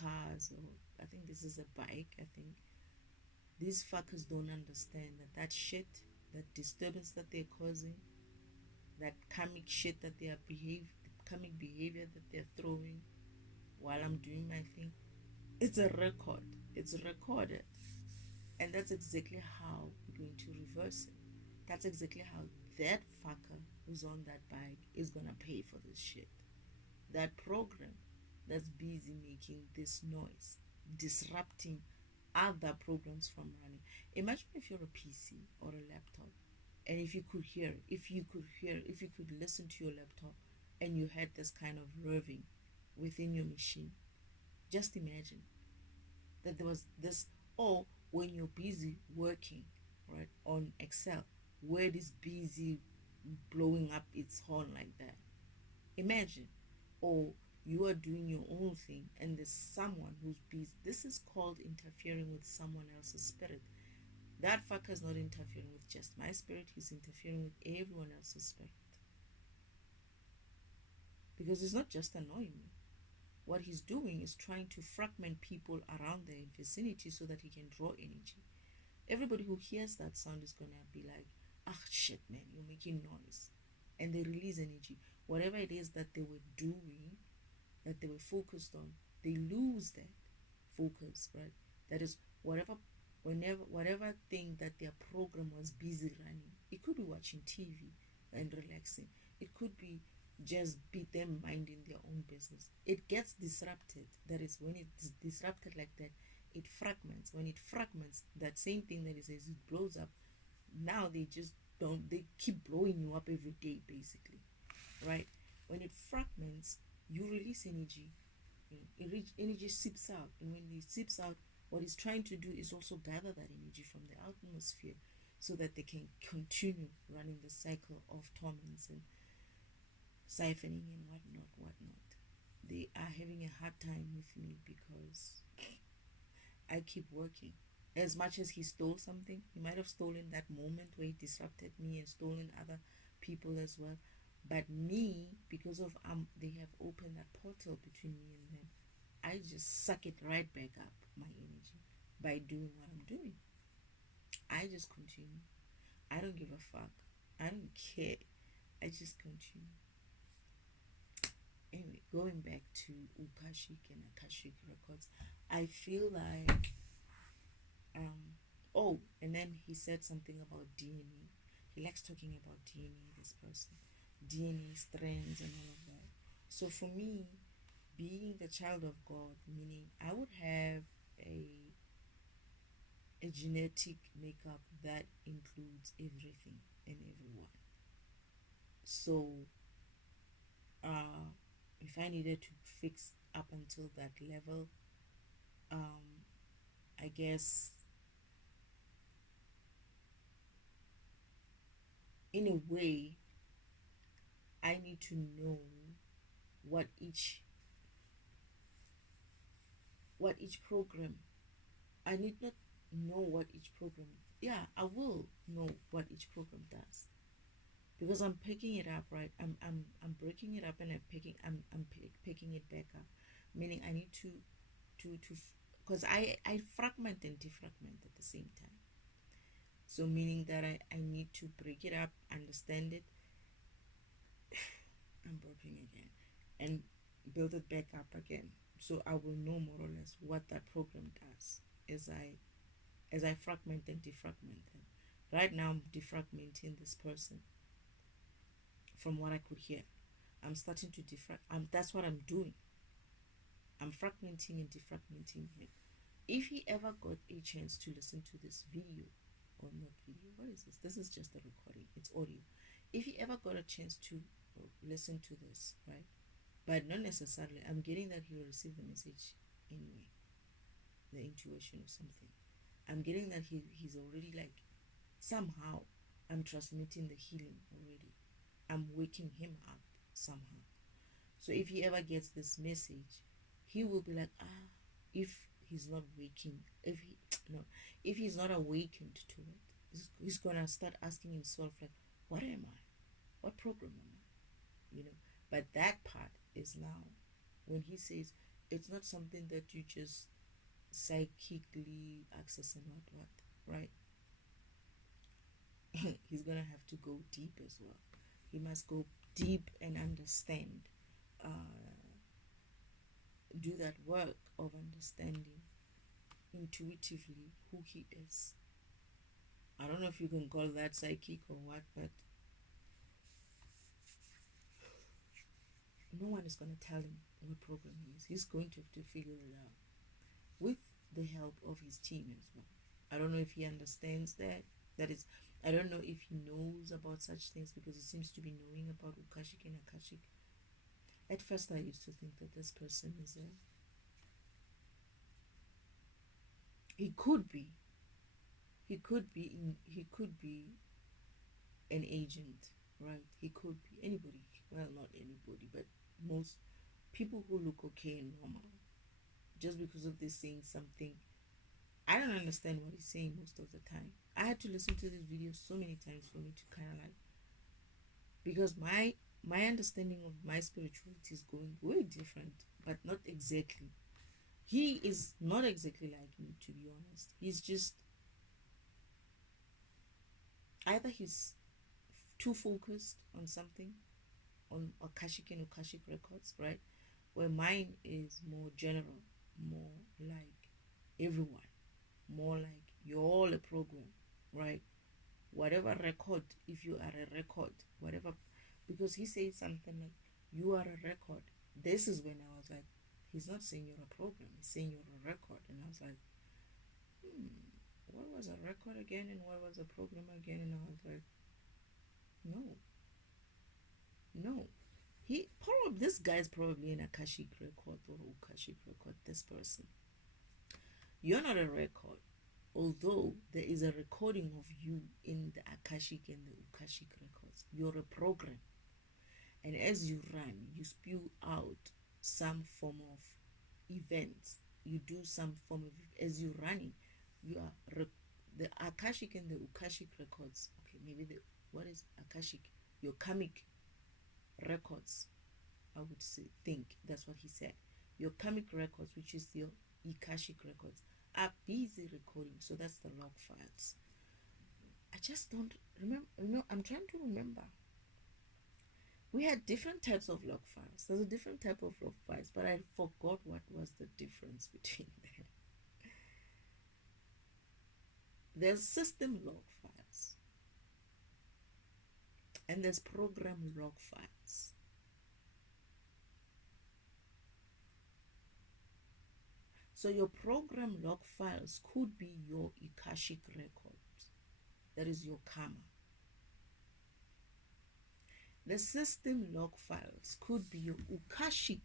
cars, or I think this is a bike, I think. These fuckers don't understand that that shit, that disturbance that they're causing, that karmic shit that they are karmic behavior that they're throwing while I'm doing my thing, it's a record. It's recorded. And that's exactly how we're going to reverse it. That's exactly how that fucker who's on that bike is gonna pay for this shit. That program that's busy making this noise, disrupting other programs from running. Imagine if you're a PC or a laptop, and if you could hear, if you could listen to your laptop and you had this kind of revving within your machine. Just imagine that there was this, or when you're busy working, right, on Excel, where it is busy blowing up its horn like that. Imagine, or you are doing your own thing and there's someone who's busy. This is called interfering with someone else's spirit. That fucker is not interfering with just my spirit, he's interfering with everyone else's spirit. Because it's not just annoying me. What he's doing is trying to fragment people around the vicinity so that he can draw energy. Everybody who hears that sound is gonna be like, ah, shit, man, you're making noise. And they release energy. Whatever it is that they were doing, that they were focused on, they lose that focus, right? That is whatever thing that their program was busy running. It could be watching TV and relaxing. It could be just be them minding their own business. It gets disrupted. That is, when it's disrupted like that, it fragments. When it fragments, that same thing that it says, it blows up. Now they just don't, they keep blowing you up every day, basically, right? When it fragments, you release energy. Energy seeps out, and when it seeps out, what it's trying to do is also gather that energy from the atmosphere so that they can continue running the cycle of torments and siphoning and whatnot. They are having a hard time with me because I keep working. As much as he stole something, he might have stolen that moment where he disrupted me and stolen other people as well. But me, because of they have opened that portal between me and them, I just suck it right back up, my energy, by doing what I'm doing. I just continue. I don't give a fuck. I don't care. I just continue. Anyway, going back to Akashic and Akashic Records, I feel like oh, and then he said something about DNA. He likes talking about DNA, this person. DNA strands and all of that. So for me, being the child of God, meaning I would have a genetic makeup that includes everything and everyone. So if I needed to fix up until that level, I guess in a way I need to know what each program, I need not know what each program, yeah, I will know what each program does, because I'm picking it up, right? I'm breaking it up and I'm picking it back up, meaning I need to because I fragment and defragment at the same time. So meaning that I need to break it up, understand it. I'm burping again, and build it back up again, so I will know more or less what that program does as I fragment and defragment them. Right now I'm defragmenting this person from what I could hear. I'm starting to that's what I'm doing. I'm fragmenting and defragmenting him. If he ever got a chance to listen to this video, or not video, what is this? This is just a recording, it's audio. If he ever got a chance to listen to this, right? But not necessarily, I'm getting that he'll receive the message anyway, the intuition or something. I'm getting that he's already like, somehow I'm transmitting the healing already. I'm waking him up somehow. So if he ever gets this message, he will be like, if he's not waking, if he's not awakened to it, he's gonna start asking himself like, what am I? What program am I? But that part is now when he says It's not something that you just psychically access and what, right? He's gonna have to go deep as well. He must go deep and understand, do that work of understanding intuitively who he is. I don't know if you can call that psychic or what, but no one is going to tell him what program he is. He's going to have to figure it out with the help of his team as well. I don't know if he understands that. That is, I don't know if he knows about such things, because he seems to be knowing about Ukashik and Akashic. At first, I used to think that this person is a. He could be. He could be. He could be an agent, right? He could be anybody. Well, not anybody, but most people who look okay and normal. Just because of this saying something, I don't understand what he's saying most of the time. I had to listen to this video so many times for me to kind of like, because my understanding of my spirituality is going way different, but not exactly. He is not exactly like me, to be honest. He's just, either he's too focused on something, on Akashic and Akashic Records, right? Where mine is more general, more like everyone, more like you're all a program, right? Whatever record, if you are a record, whatever, because he says something like, you are a record. This is when I was like, he's not saying you're a program, he's saying you're a record. And I was like, what was a record again? And what was a program again? And I was like, no, no. He probably, this guy's probably an Akashic record or Akashic record, this person. You're not a record, although there is a recording of you in the Akashic and the Akashic records. You're a program. And as you run, you spew out some form of events. You do some form of, as you're running, you are the Akashic and the Akashic records. Okay, maybe the, what is Akashic? Your karmic records, I would say, think that's what he said. Your karmic records, which is your Akashic records, are busy recording. So that's the log files. I just don't remember. I'm trying to remember. We had different types of log files. There's a different type of log files, but I forgot what was the difference between them. There's system log files and there's program log files. So your program log files could be your Akashic records. That is your karma. The system log files could be your Akashic,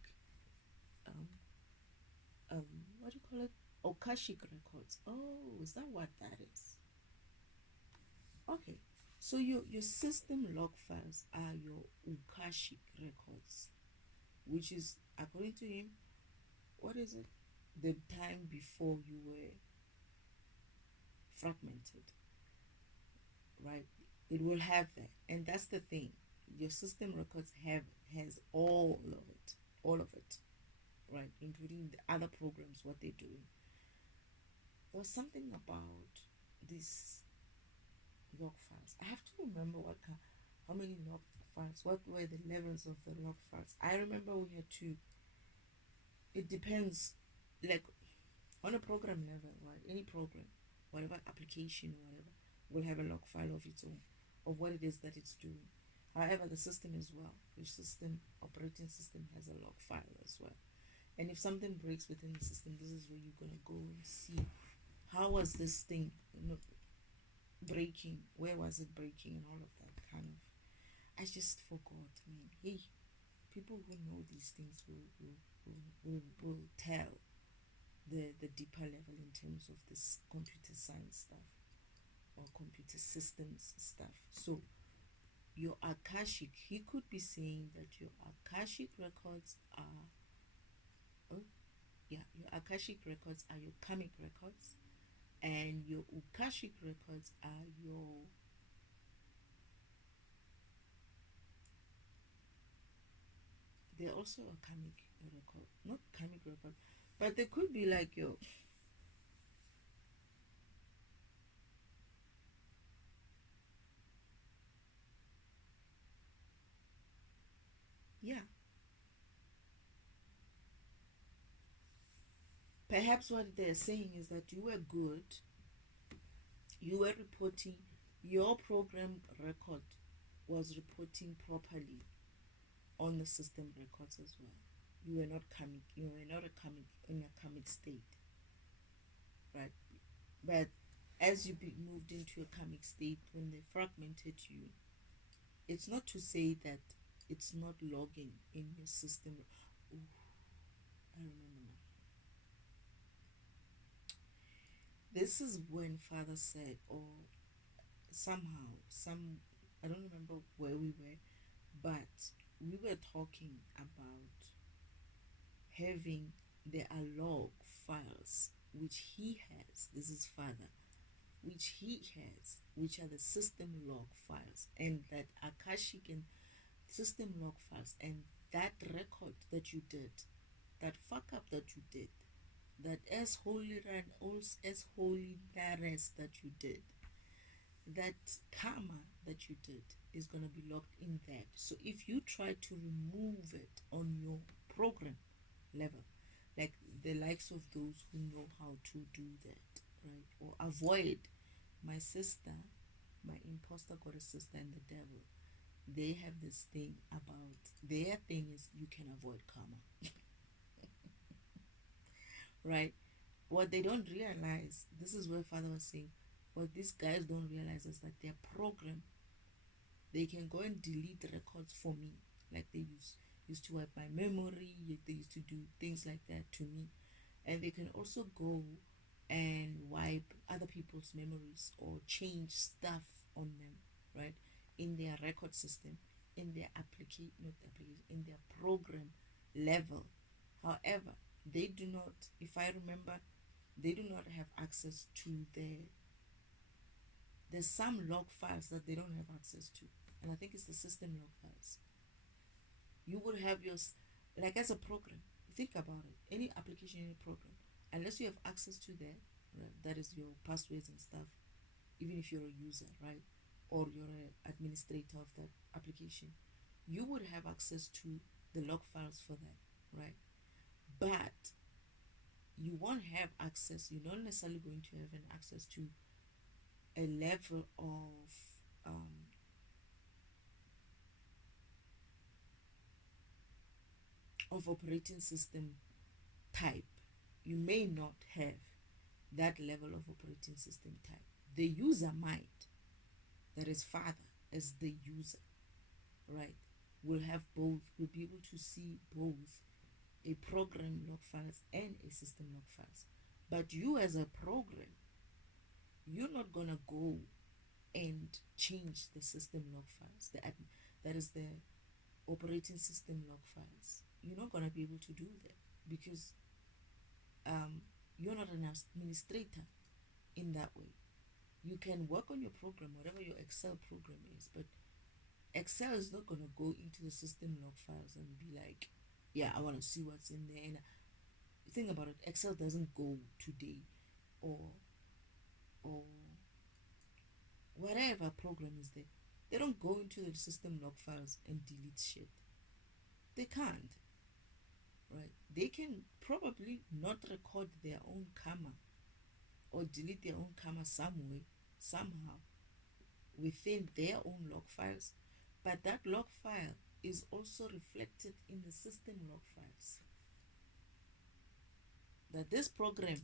what do you call it? Akashic records. Oh, is that what that is? Okay, so your system log files are your Akashic records, which is, according to him, what is it? The time before you were fragmented, right? It will have that, and that's the thing. Your system records has all of it, right? Including the other programs, what they're doing. There was something about these log files. I have to remember how many log files, what were the levels of the log files. I remember we had to, it depends, like on a program level, right? Any program, whatever application or whatever, will have a log file of its own, of what it is that it's doing. However, the system as well, your system, operating system, has a log file as well. And if something breaks within the system, this is where you're gonna go and see how was this thing, breaking, where was it breaking, and all of that kind of. I just forgot, man. Hey, people who know these things will tell the deeper level in terms of this computer science stuff or computer systems stuff. So your Akashic, he could be saying that your Akashic records are, oh yeah, your Akashic records are your karmic records, and your Akashic records are your they're also a karmic record, not karmic record, but they could be like your, yeah. Perhaps what they're saying is that you were good, you were reporting, your program record was reporting properly on the system records as well. You were not karmic, you were not a karmic in a karmic state, right? But as you moved into a karmic state, when they fragmented you, it's not to say that it's not logging in your system. Ooh, I remember now. This is when Father said, or somehow, I don't remember where we were, but we were talking about having, there are log files which he has. This is Father, which he has, which are the system log files, and that Akashic and system log files, and that record that you did, that fuck up that you did, that as holy holiness that you did, that karma that you did is going to be locked in that. So if you try to remove it on your program level, like the likes of those who know how to do that, right, or avoid, my sister, my imposter goddess sister and the devil, they have this thing about, their thing is you can avoid karma. Right? What they don't realize, this is where Father was saying, what these guys don't realize is that their program, they can go and delete records for me, like they used to wipe my memory, they used to do things like that to me, and they can also go and wipe other people's memories or change stuff on them, right, in their record system, in their application, not application, in their program level. However, they do not, if I remember, they do not have access to there's some log files that they don't have access to, and I think it's the system log files. You would have your, like as a program, think about it, any application, any program, unless you have access to that, right, that is your passwords and stuff, even if you're a user, right, or you're an administrator of that application, you would have access to the log files for that, right? But you won't have access, you're not necessarily going to have an access to a level of operating system type. You may not have that level of operating system type. The user might, that is Father as the user, right, will have both, will be able to see both a program log files and a system log files. But you as a program, you're not gonna go and change the system log files, that is the operating system log files. You're not gonna be able to do that because you're not an administrator in that way. You can work on your program, whatever your Excel program is, but Excel is not gonna go into the system log files and be like, yeah, I want to see what's in there. And think about it, Excel doesn't go today, or or whatever program is there, they don't go into the system log files and delete shit. They can't, right? They can probably not record their own karma or delete their own karma somewhere, somehow, within their own log files, but that log file is also reflected in the system log files. That this program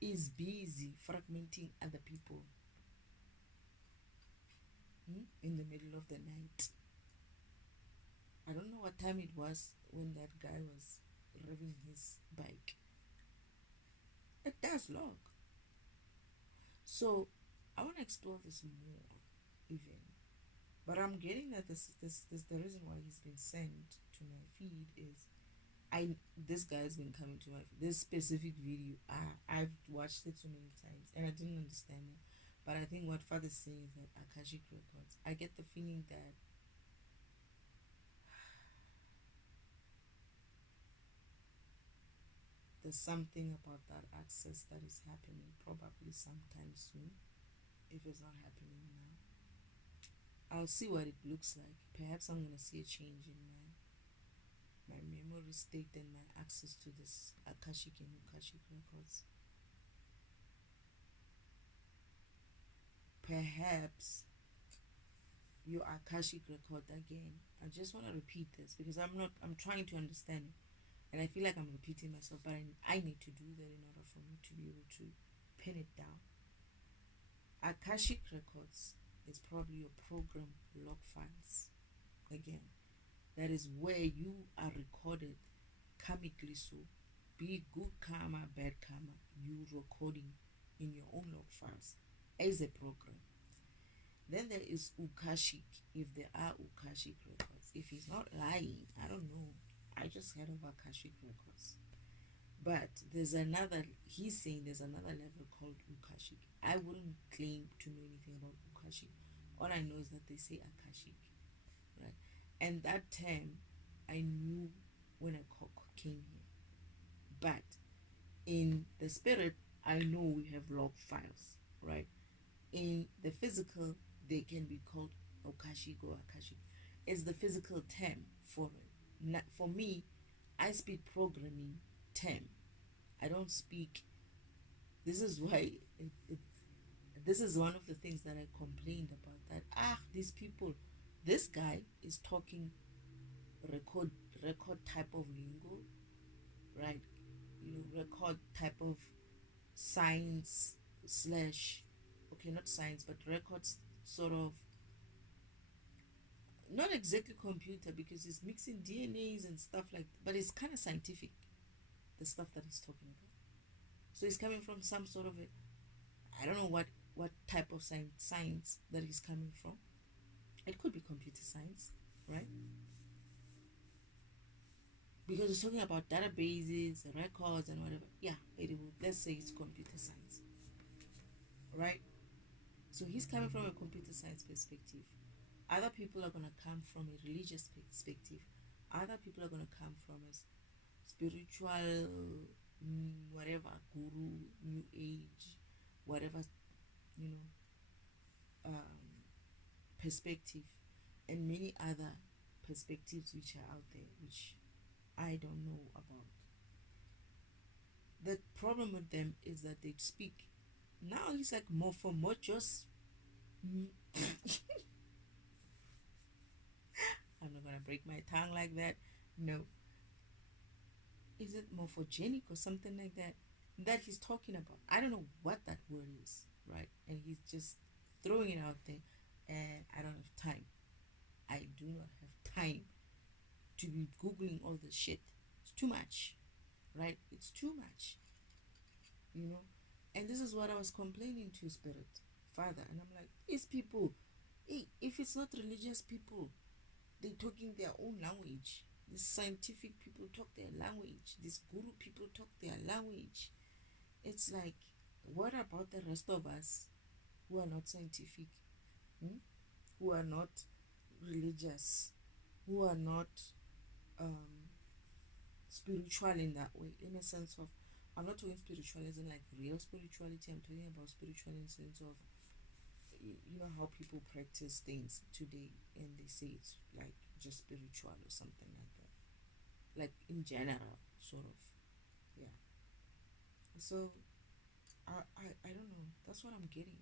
is busy fragmenting other people in the middle of the night. I don't know what time it was when that guy was revving his bike. It does log. So I want to explore this more, even. But I'm getting that this the reason why he's been sent to my feed is this guy's been coming to my feed. This specific video, I've watched it so many times and I didn't understand it. But I think what Father's saying is that Akashic Records, I get the feeling that there's something about that access that is happening probably sometime soon. If it's not happening now, I'll see what it looks like. Perhaps I'm gonna see a change in my memory state and my access to this Akashic and Akashic records. Perhaps your Akashic record again. I just want to repeat this because I'm trying to understand it. And I feel like I'm repeating myself, but I need to do that in order for me to be able to pin it down. Akashic records is probably your program log files. Again, that is where you are recorded karmically, so be good karma, bad karma, you recording in your own log files as a program. Then there is Akashic, if there are Akashic records. If he's not lying, I don't know. I just heard of Akashic records. But he's saying there's another level called Akashic. I wouldn't claim to know anything about Akashic. All I know is that they say Akashic, right? And that term I knew when I came here. But in the spirit, I know we have log files, right? In the physical, they can be called Akashic or Akashic. It's the physical term for it. Not, for me, I speak programming term. I don't speak. This is why this is one of the things that I complained about. That these people, this guy is talking record type of lingo, right? Record type of science slash, okay, not science, but records sort of, not exactly computer because it's mixing DNAs and stuff like that, but it's kind of scientific, the stuff that he's talking about. So he's coming from some sort of I don't know what type of science that he's coming from. It could be computer science, right? Because he's talking about databases, records, and whatever. Yeah, let's say it's computer science, right? So he's coming from a computer science perspective. Other people are going to come from a religious perspective. Other people are going to come from a spiritual, whatever, guru, new age, whatever, you know, perspective, and many other perspectives which are out there, which I don't know about. The problem with them is that they speak. Now he's like more for just. I'm not gonna break my tongue like that. No. Is it morphogenic or something like that? That he's talking about. I don't know what that word is, right? And he's just throwing it out there, and I don't have time. I do not have time to be googling all this shit. It's too much, right? It's too much, And this is what I was complaining to Spirit Father, and I'm like, these people, if it's not religious people, they talking their own language. These scientific people talk their language. These guru people talk their language. It's like, what about the rest of us who are not scientific, who are not religious, who are not spiritual in that way, in a sense of, I'm not talking spiritualism like real spirituality. I'm talking about spiritual in the sense of, how people practice things today and they say it's like just spiritual or something like that, like in general, sort of. Yeah. So I don't know, that's what I'm getting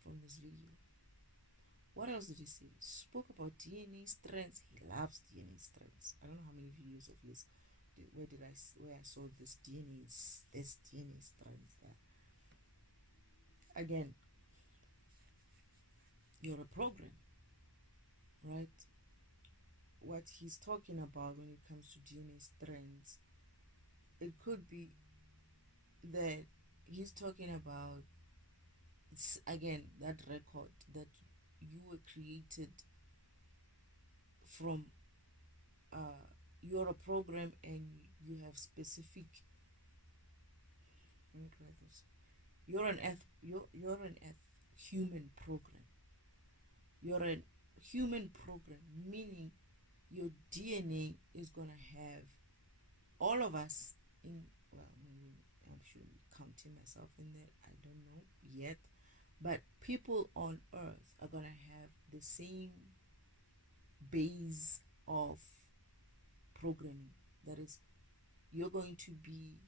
from this video. What else did he say? He spoke about DNA strands. He loves DNA strands. I don't know how many videos of his where I saw this DNA strands there. Again, you're a program, right? What he's talking about when it comes to DNA strands, it could be that he's talking about, again, that record that you were created from, you're a program and you have specific, let me try this, you're an human program. You're a human program, meaning your DNA is gonna have, all of us in, well, maybe I should be counting myself in that, I don't know yet, but people on earth are gonna have the same base of programming. That is, you're going to be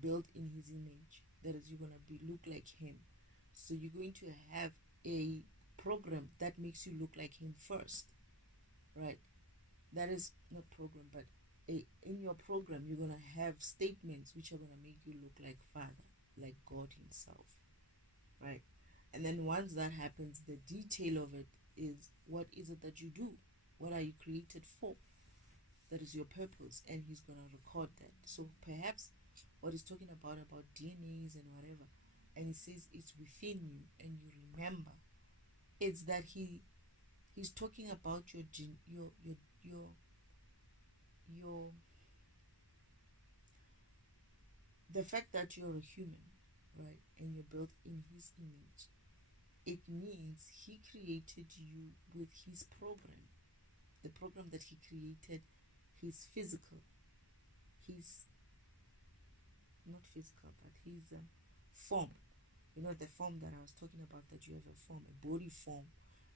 built in his image. That is, you're gonna be look like him. So you're going to have a program that makes you look like him first, right? That is not program, but in your program you're gonna have statements which are gonna make you look like Father, like God Himself, right? And then once that happens, the detail of it is, what is it that you do? What are you created for? That is your purpose, and He's gonna record that. So perhaps what He's talking about DNAs and whatever, and He says it's within you, and you remember, it's that He's talking about your your the fact that you're a human, right, and you're built in His image. It means He created you with His program, the program that He created, His physical, His, not physical, but His form. You know, the form that I was talking about, that you have a form, a body form,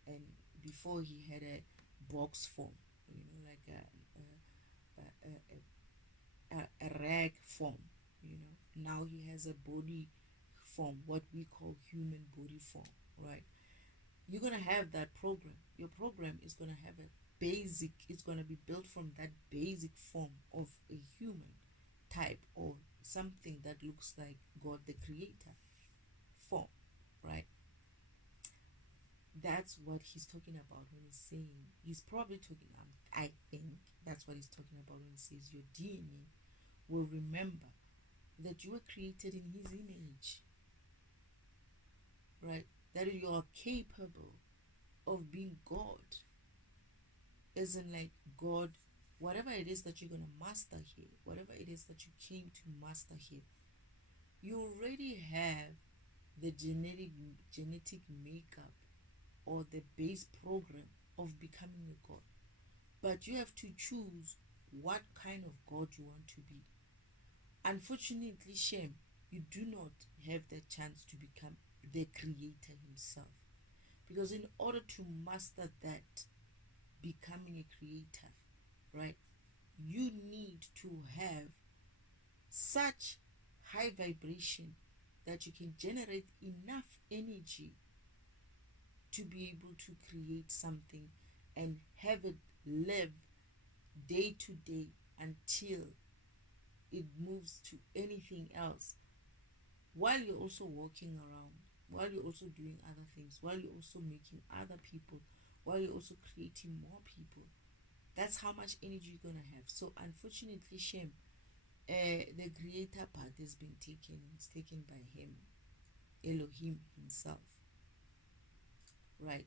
and before He had a box form, you know, like a rag form, you know. Now He has a body form, what we call human body form, right? You're gonna have that program. Your program is gonna have a basic, it's gonna be built from that basic form of a human type, or something that looks like God the Creator form, right? That's what He's talking about when He's saying, He's probably talking, I think that's what He's talking about when He says your DNA will remember that you were created in His image, right? That you are capable of being God, as in, like, God, whatever it is that you're going to master here, whatever it is that you came to master here, you already have the genetic makeup, or the base program of becoming a God. But you have to choose what kind of God you want to be. Unfortunately, Shem, you do not have the chance to become the Creator Himself. Because in order to master that, becoming a creator, right, you need to have such high vibration that you can generate enough energy to be able to create something and have it live day to day until it moves to anything else, while you're also walking around, while you're also doing other things, while you're also making other people, while you're also creating more people. That's how much energy you're gonna have. So unfortunately, Shem, the creator part has been taken. It's taken by Him, Elohim Himself, right?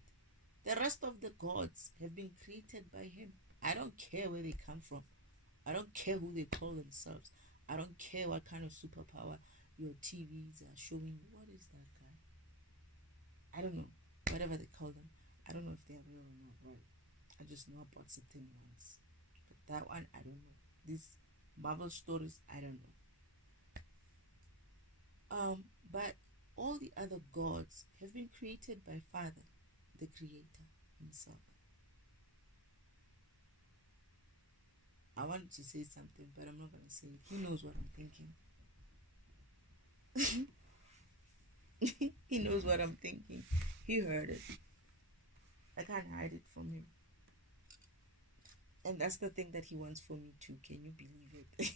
The rest of the gods have been created by Him. I don't care where they come from. I don't care who they call themselves. I don't care what kind of superpower your TVs are showing you. What is that guy? I don't know. Whatever they call them. I don't know if they are real or not, right? I just know about certain ones. But that one, I don't know. These Marvel stories, I don't know. But all the other gods have been created by Father, the Creator Himself. I wanted to say something, but I'm not gonna say it. He knows what I'm thinking. He knows what I'm thinking. He heard it. I can't hide it from him. And that's the thing that he wants for me too. Can you believe it?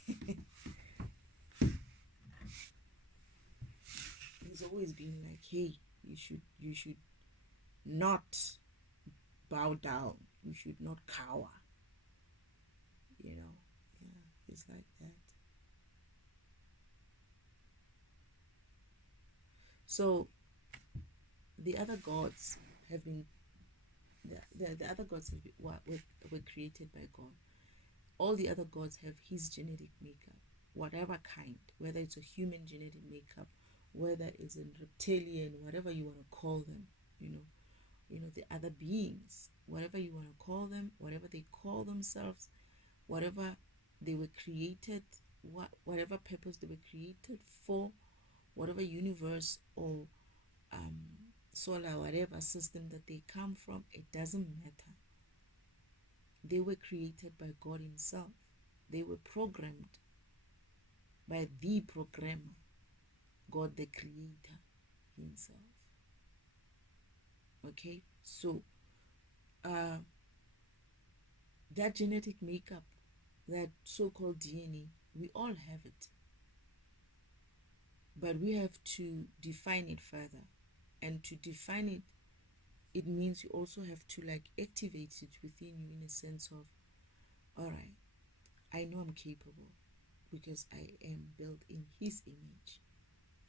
He's always been like, hey, you should not bow down. You should not cower. You know? Yeah, he's like that. So the other gods have been the other gods have been, were created by God. All the other gods have His genetic makeup, whatever kind, whether it's a human genetic makeup, whether it's a reptilian, whatever you want to call them, the other beings, whatever you want to call them, whatever they call themselves, whatever they were created, whatever purpose they were created for, whatever universe or solar, whatever system that they come from, it doesn't matter. They were created by God Himself. They were programmed by the programmer, God the Creator Himself. Okay, so that genetic makeup, that so-called DNA, we all have it. But we have to define it further. And to define it, it means you also have to like activate it within you in a sense of, all right, I know I'm capable because I am built in His image.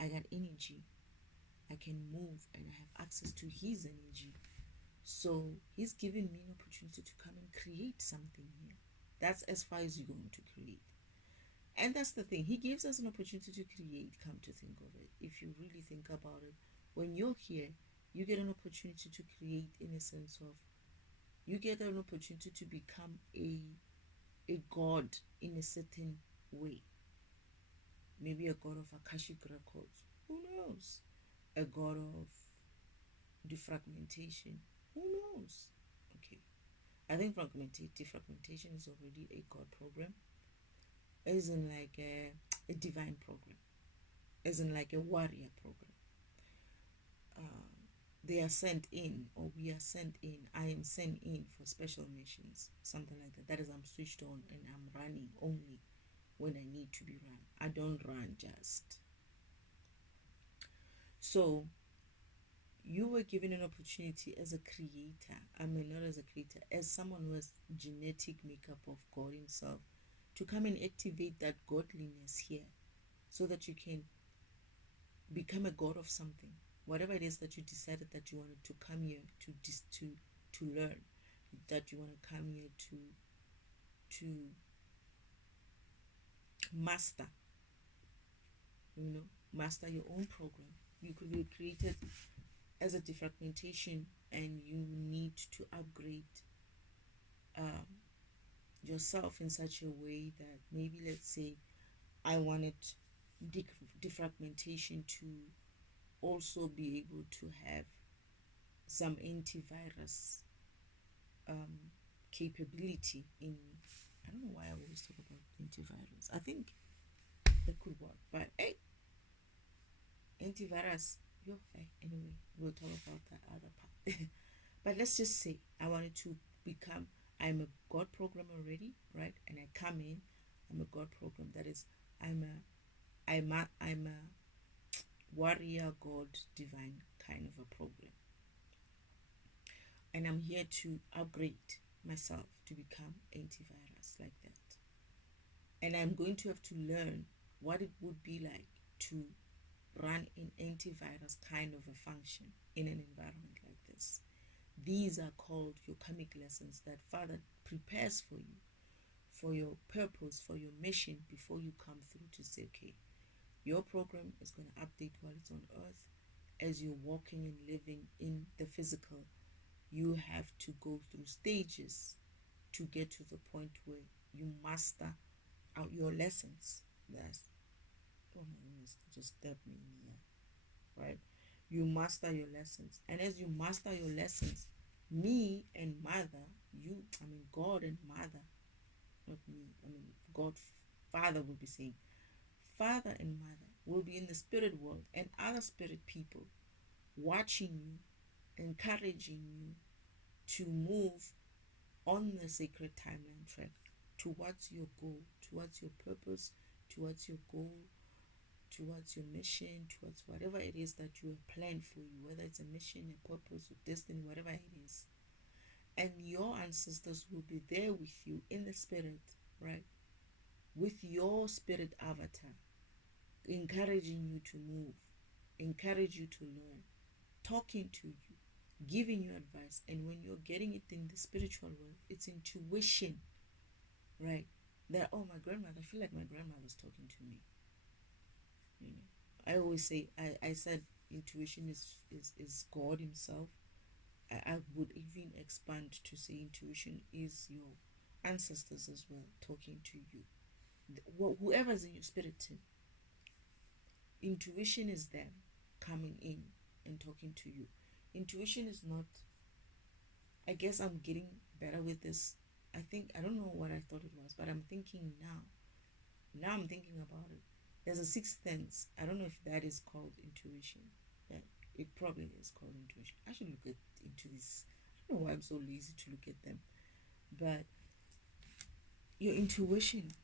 I got energy. I can move and I have access to His energy. So He's given me an opportunity to come and create something here. That's as far as you're going to create. And that's the thing. He gives us an opportunity to create, come to think of it. If you really think about it, when you're here, you get an opportunity to create in a sense of, you get an opportunity to become a god in a certain way. Maybe a god of Akashic Records. Who knows? A god of defragmentation. Who knows? Okay. I think defragmentation is already a god program. As in like a divine program. As in like a warrior program. They are sent in, or we are sent in. I am sent in for special missions, something like that. That is, I'm switched on and I'm running only when I need to be run. I don't run just. So you were given an opportunity as a creator. I mean, not as a creator, as someone who has genetic makeup of God Himself, to come and activate that godliness here, so that you can become a god of something. Whatever it is that you decided that you wanted to come here to learn, that you want to come here to master, master your own program. You could be created as a defragmentation, and you need to upgrade yourself in such a way that maybe, let's say, I wanted defragmentation to also be able to have some antivirus capability in me. I don't know why I always talk about antivirus. I think it could work, but hey, antivirus, anyway, we'll talk about that other part. But let's just say I wanted to become, I'm a God program already, right? And I come in, I'm a God program. That is, I'm a warrior God divine kind of a program. And I'm here to upgrade myself to become antivirus like that. And I'm going to have to learn what it would be like to run an antivirus kind of a function in an environment like this. These are called your karmic lessons that Father prepares for you, for your purpose, for your mission, before you come through to say, okay, your program is going to update while it's on earth. As you're walking and living in the physical, you have to go through stages to get to the point where you master out your lessons. That's, oh my goodness, just stabbed me in there, right? You master your lessons, and as you master your lessons, me and mother, God and mother, not me, God, Father will be saying, Father and mother will be in the spirit world, and other spirit people watching you, encouraging you to move on the sacred timeline track towards your goal, towards your purpose, towards your goal, towards your mission, towards whatever it is that you have planned for you, whether it's a mission, a purpose, a destiny, whatever it is. And your ancestors will be there with you in the spirit, right? With your spirit avatar, encouraging you to move, encourage you to learn, talking to you, giving you advice. And when you're getting it in the spiritual world, it's intuition, right? That, oh, my grandmother, I feel like my grandmother's talking to me. I always say, I said intuition is God Himself. I would even expand to say intuition is your ancestors as well talking to you. whoever's in your spirit team, intuition is them coming in and talking to you. Intuition is not, I guess I'm getting better with this. I don't know what I thought it was, but I'm thinking now. Now I'm thinking about it. There's a sixth sense. I don't know if that is called intuition. But it probably is called intuition. I should look into this. I don't know why I'm so lazy to look at them. But your intuition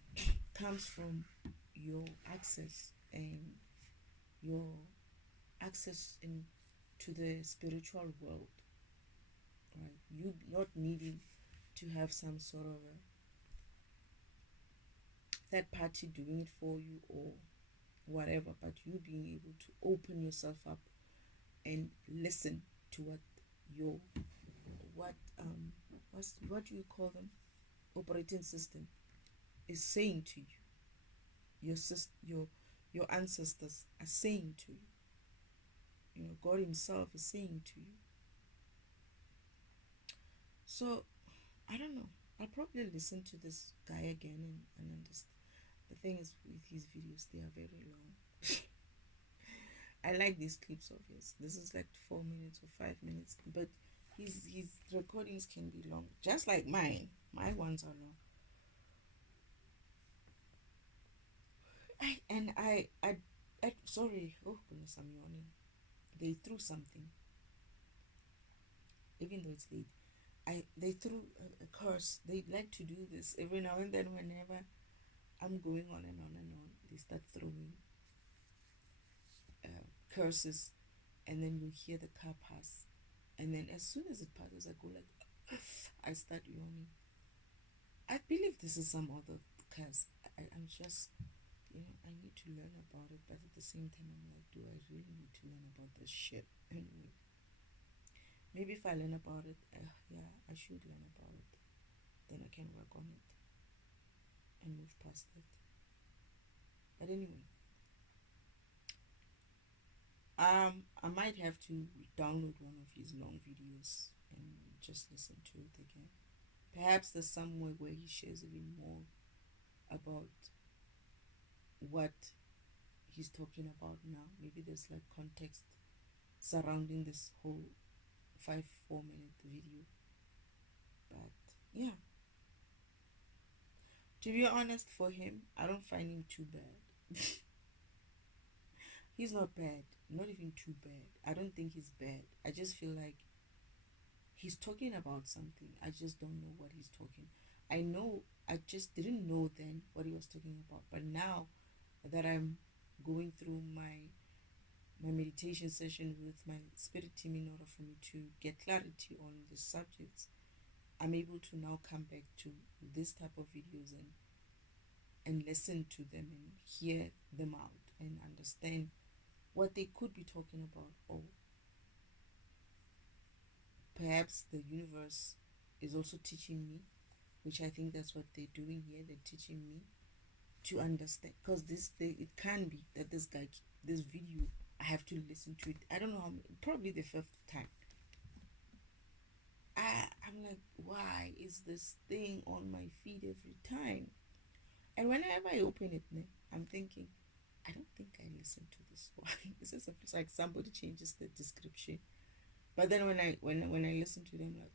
comes from your access and your access into the spiritual world, right? You not needing to have some sort of a third party doing it for you or whatever, but you being able to open yourself up and listen to your what what do you call them, operating system is saying to you. Your ancestors are saying to you. You know, God Himself is saying to you. So I don't know. I'll probably listen to this guy again and understand. The thing is, with his videos, they are very long. I like these clips of his. This is like 4 minutes or 5 minutes, but his recordings can be long, just like mine. My ones are long. I sorry. Oh goodness, I'm yawning. They threw something, even though it's late. They threw a curse. They like to do this every now and then. Whenever I'm going on and on and on, they start throwing curses, and then you hear the car pass, and then as soon as it passes, I go like, I start yawning. I believe this is some other curse. I'm just, I need to learn about it, but at the same time, I'm like, do I really need to learn about this shit anyway? Maybe if I learn about it, yeah, I should learn about it. Then I can work on it and move past it. But anyway, I might have to download one of his long videos and just listen to it again. Perhaps there's somewhere where he shares even more about what he's talking about now. Maybe there's like context surrounding this whole 4 minute video. But yeah, to be honest, for him, I don't find him too bad. He's not bad, not even too bad. I don't think he's bad. I just feel like he's talking about something. I just don't know what he's talking. I just didn't know then what he was talking about. But now that I'm going through my meditation session with my spirit team in order for me to get clarity on the subjects, I'm able to now come back to this type of videos and listen to them and hear them out and understand what they could be talking about, or perhaps the universe is also teaching me, which I think that's what they're doing here. They're teaching me to understand, because it can be that this video, I have to listen to it. I don't know how many, probably the fifth time. I'm like, why is this thing on my feed every time? And whenever I open it, I'm thinking, I don't think I listened to this one. This is like somebody changes the description. But then when I listen to them, like,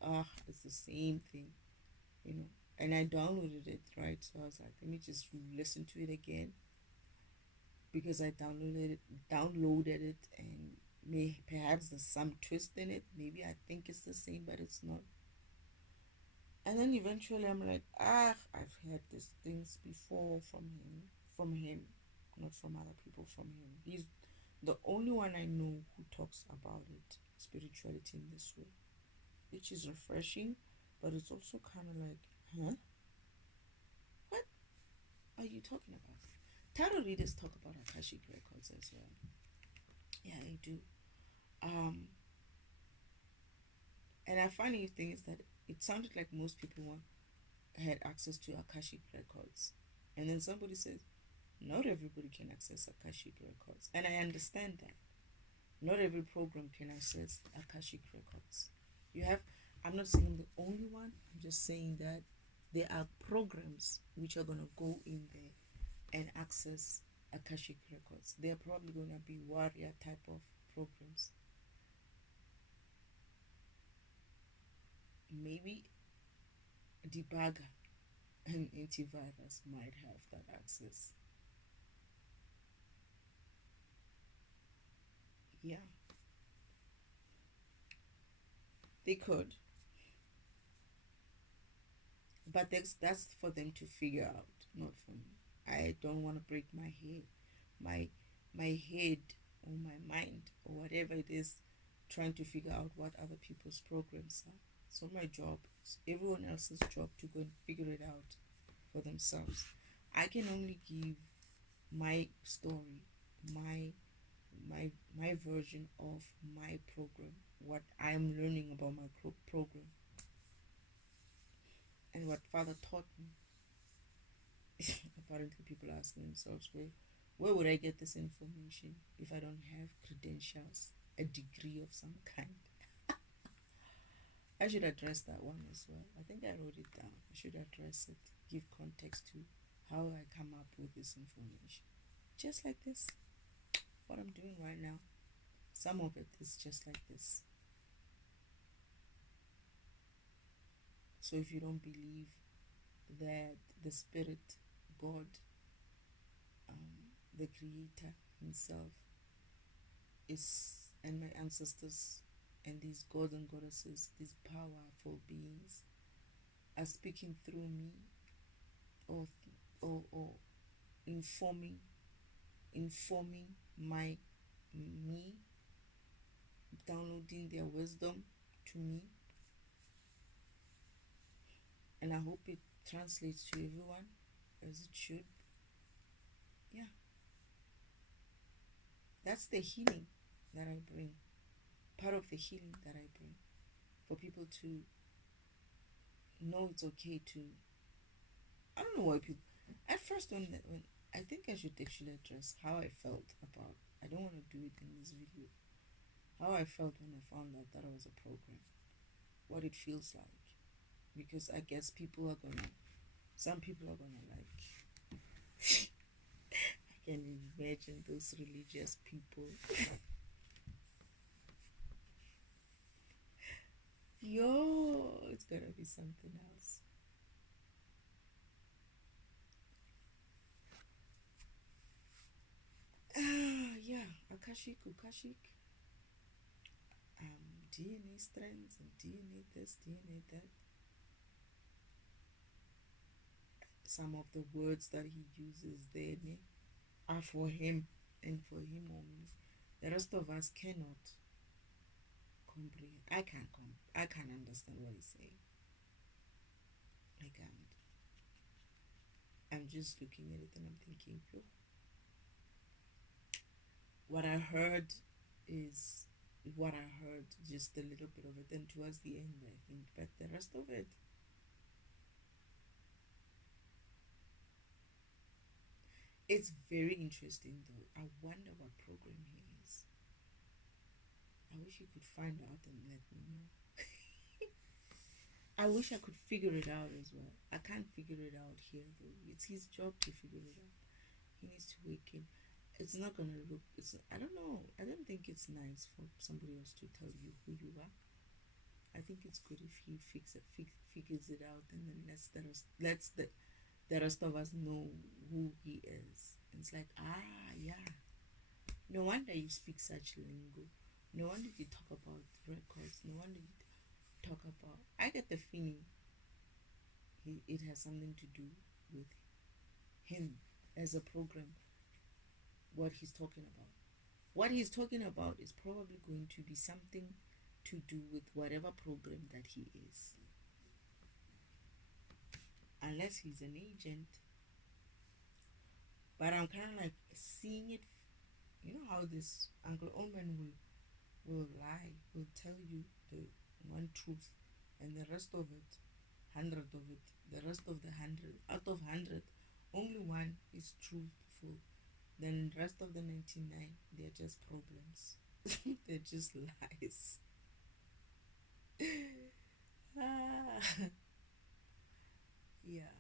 it's the same thing, And I downloaded it, right? So I was like, let me just listen to it again, because I downloaded it, and perhaps there's some twist in it. Maybe I think it's the same, but it's not. And then eventually I'm like, I've heard these things before from him, not from other people, from him. He's the only one I know who talks about it, spirituality, in this way, which is refreshing, but it's also kind of like, huh? What are you talking about? Tarot readers talk about Akashic Records as well. Yeah, they do. And I funny thing is that it sounded like most people had access to Akashic Records, and then somebody says, not everybody can access Akashic Records, and I understand that. Not every program can access Akashic Records. I'm not saying I'm the only one. I'm just saying that there are programs which are gonna go in there and access Akashic Records. They're probably going to be warrior type of programs. Maybe debugger and antivirus might have that access. Yeah, they could, but that's for them to figure out, not for me. I don't want to break my my head or my mind or whatever it is, trying to figure out what other people's programs are. So my job is everyone else's job to go and figure it out for themselves. I can only give my story, my my version of my program, what I'm learning about my program, and what Father taught me. Apparently, people are asking themselves, where would I get this information if I don't have credentials, a degree of some kind? I should address that one as well. I think I wrote it down. I should address it, give context to how I come up with this information. Just like this, what I'm doing right now. Some of it is just like this. So if you don't believe that the Spirit, God, the Creator Himself is, and my ancestors, and these gods and goddesses, these powerful beings, are speaking through me, or or informing my me, downloading their wisdom to me, and I hope it translates to everyone as it should. Yeah, that's the healing that I bring. Part of the healing that I bring, for people to know it's okay to. I don't know why people. At first, when I think I should actually address how I felt about. I don't want to do it in this video. How I felt when I found out that I was a program, what it feels like, because I guess people are gonna. Some people are gonna like. I can imagine those religious people. Yo, it's gonna be something else. Yeah, Akashic, DNA strands and DNA this, DNA that. Some of the words that he uses there are for him and for him only. The rest of us cannot comprehend. I can't understand what he's saying. I can't. I'm just looking at it and I'm thinking, yo. What I heard is what I heard, just a little bit of it, and towards the end, I think, but the rest of it, it's very interesting though. I wonder what program he is. I wish he could find out and let me know. I wish I could figure it out as well. I can't figure it out here though. It's his job to figure it out. He needs to wake in. It's not gonna look. It's. I don't know. I don't think it's nice for somebody else to tell you who you are. I think it's good if he figures it out, and then lets the rest of us know who he is. And it's like, yeah. No wonder you speak such lingo. No wonder you talk about records. No wonder you talk about. I get the feeling it has something to do with him as a program. What he's talking about. What he's talking about is probably going to be something to do with whatever program that he is. Unless he's an agent. But I'm kind of like seeing it. You know how this Uncle Omen will lie, will tell you the one truth, and the rest of it, 100 of it, the rest of the 100, out of 100, only one is truthful. Then the rest of the 99, they're just problems. They're just lies. Ah. Yeah.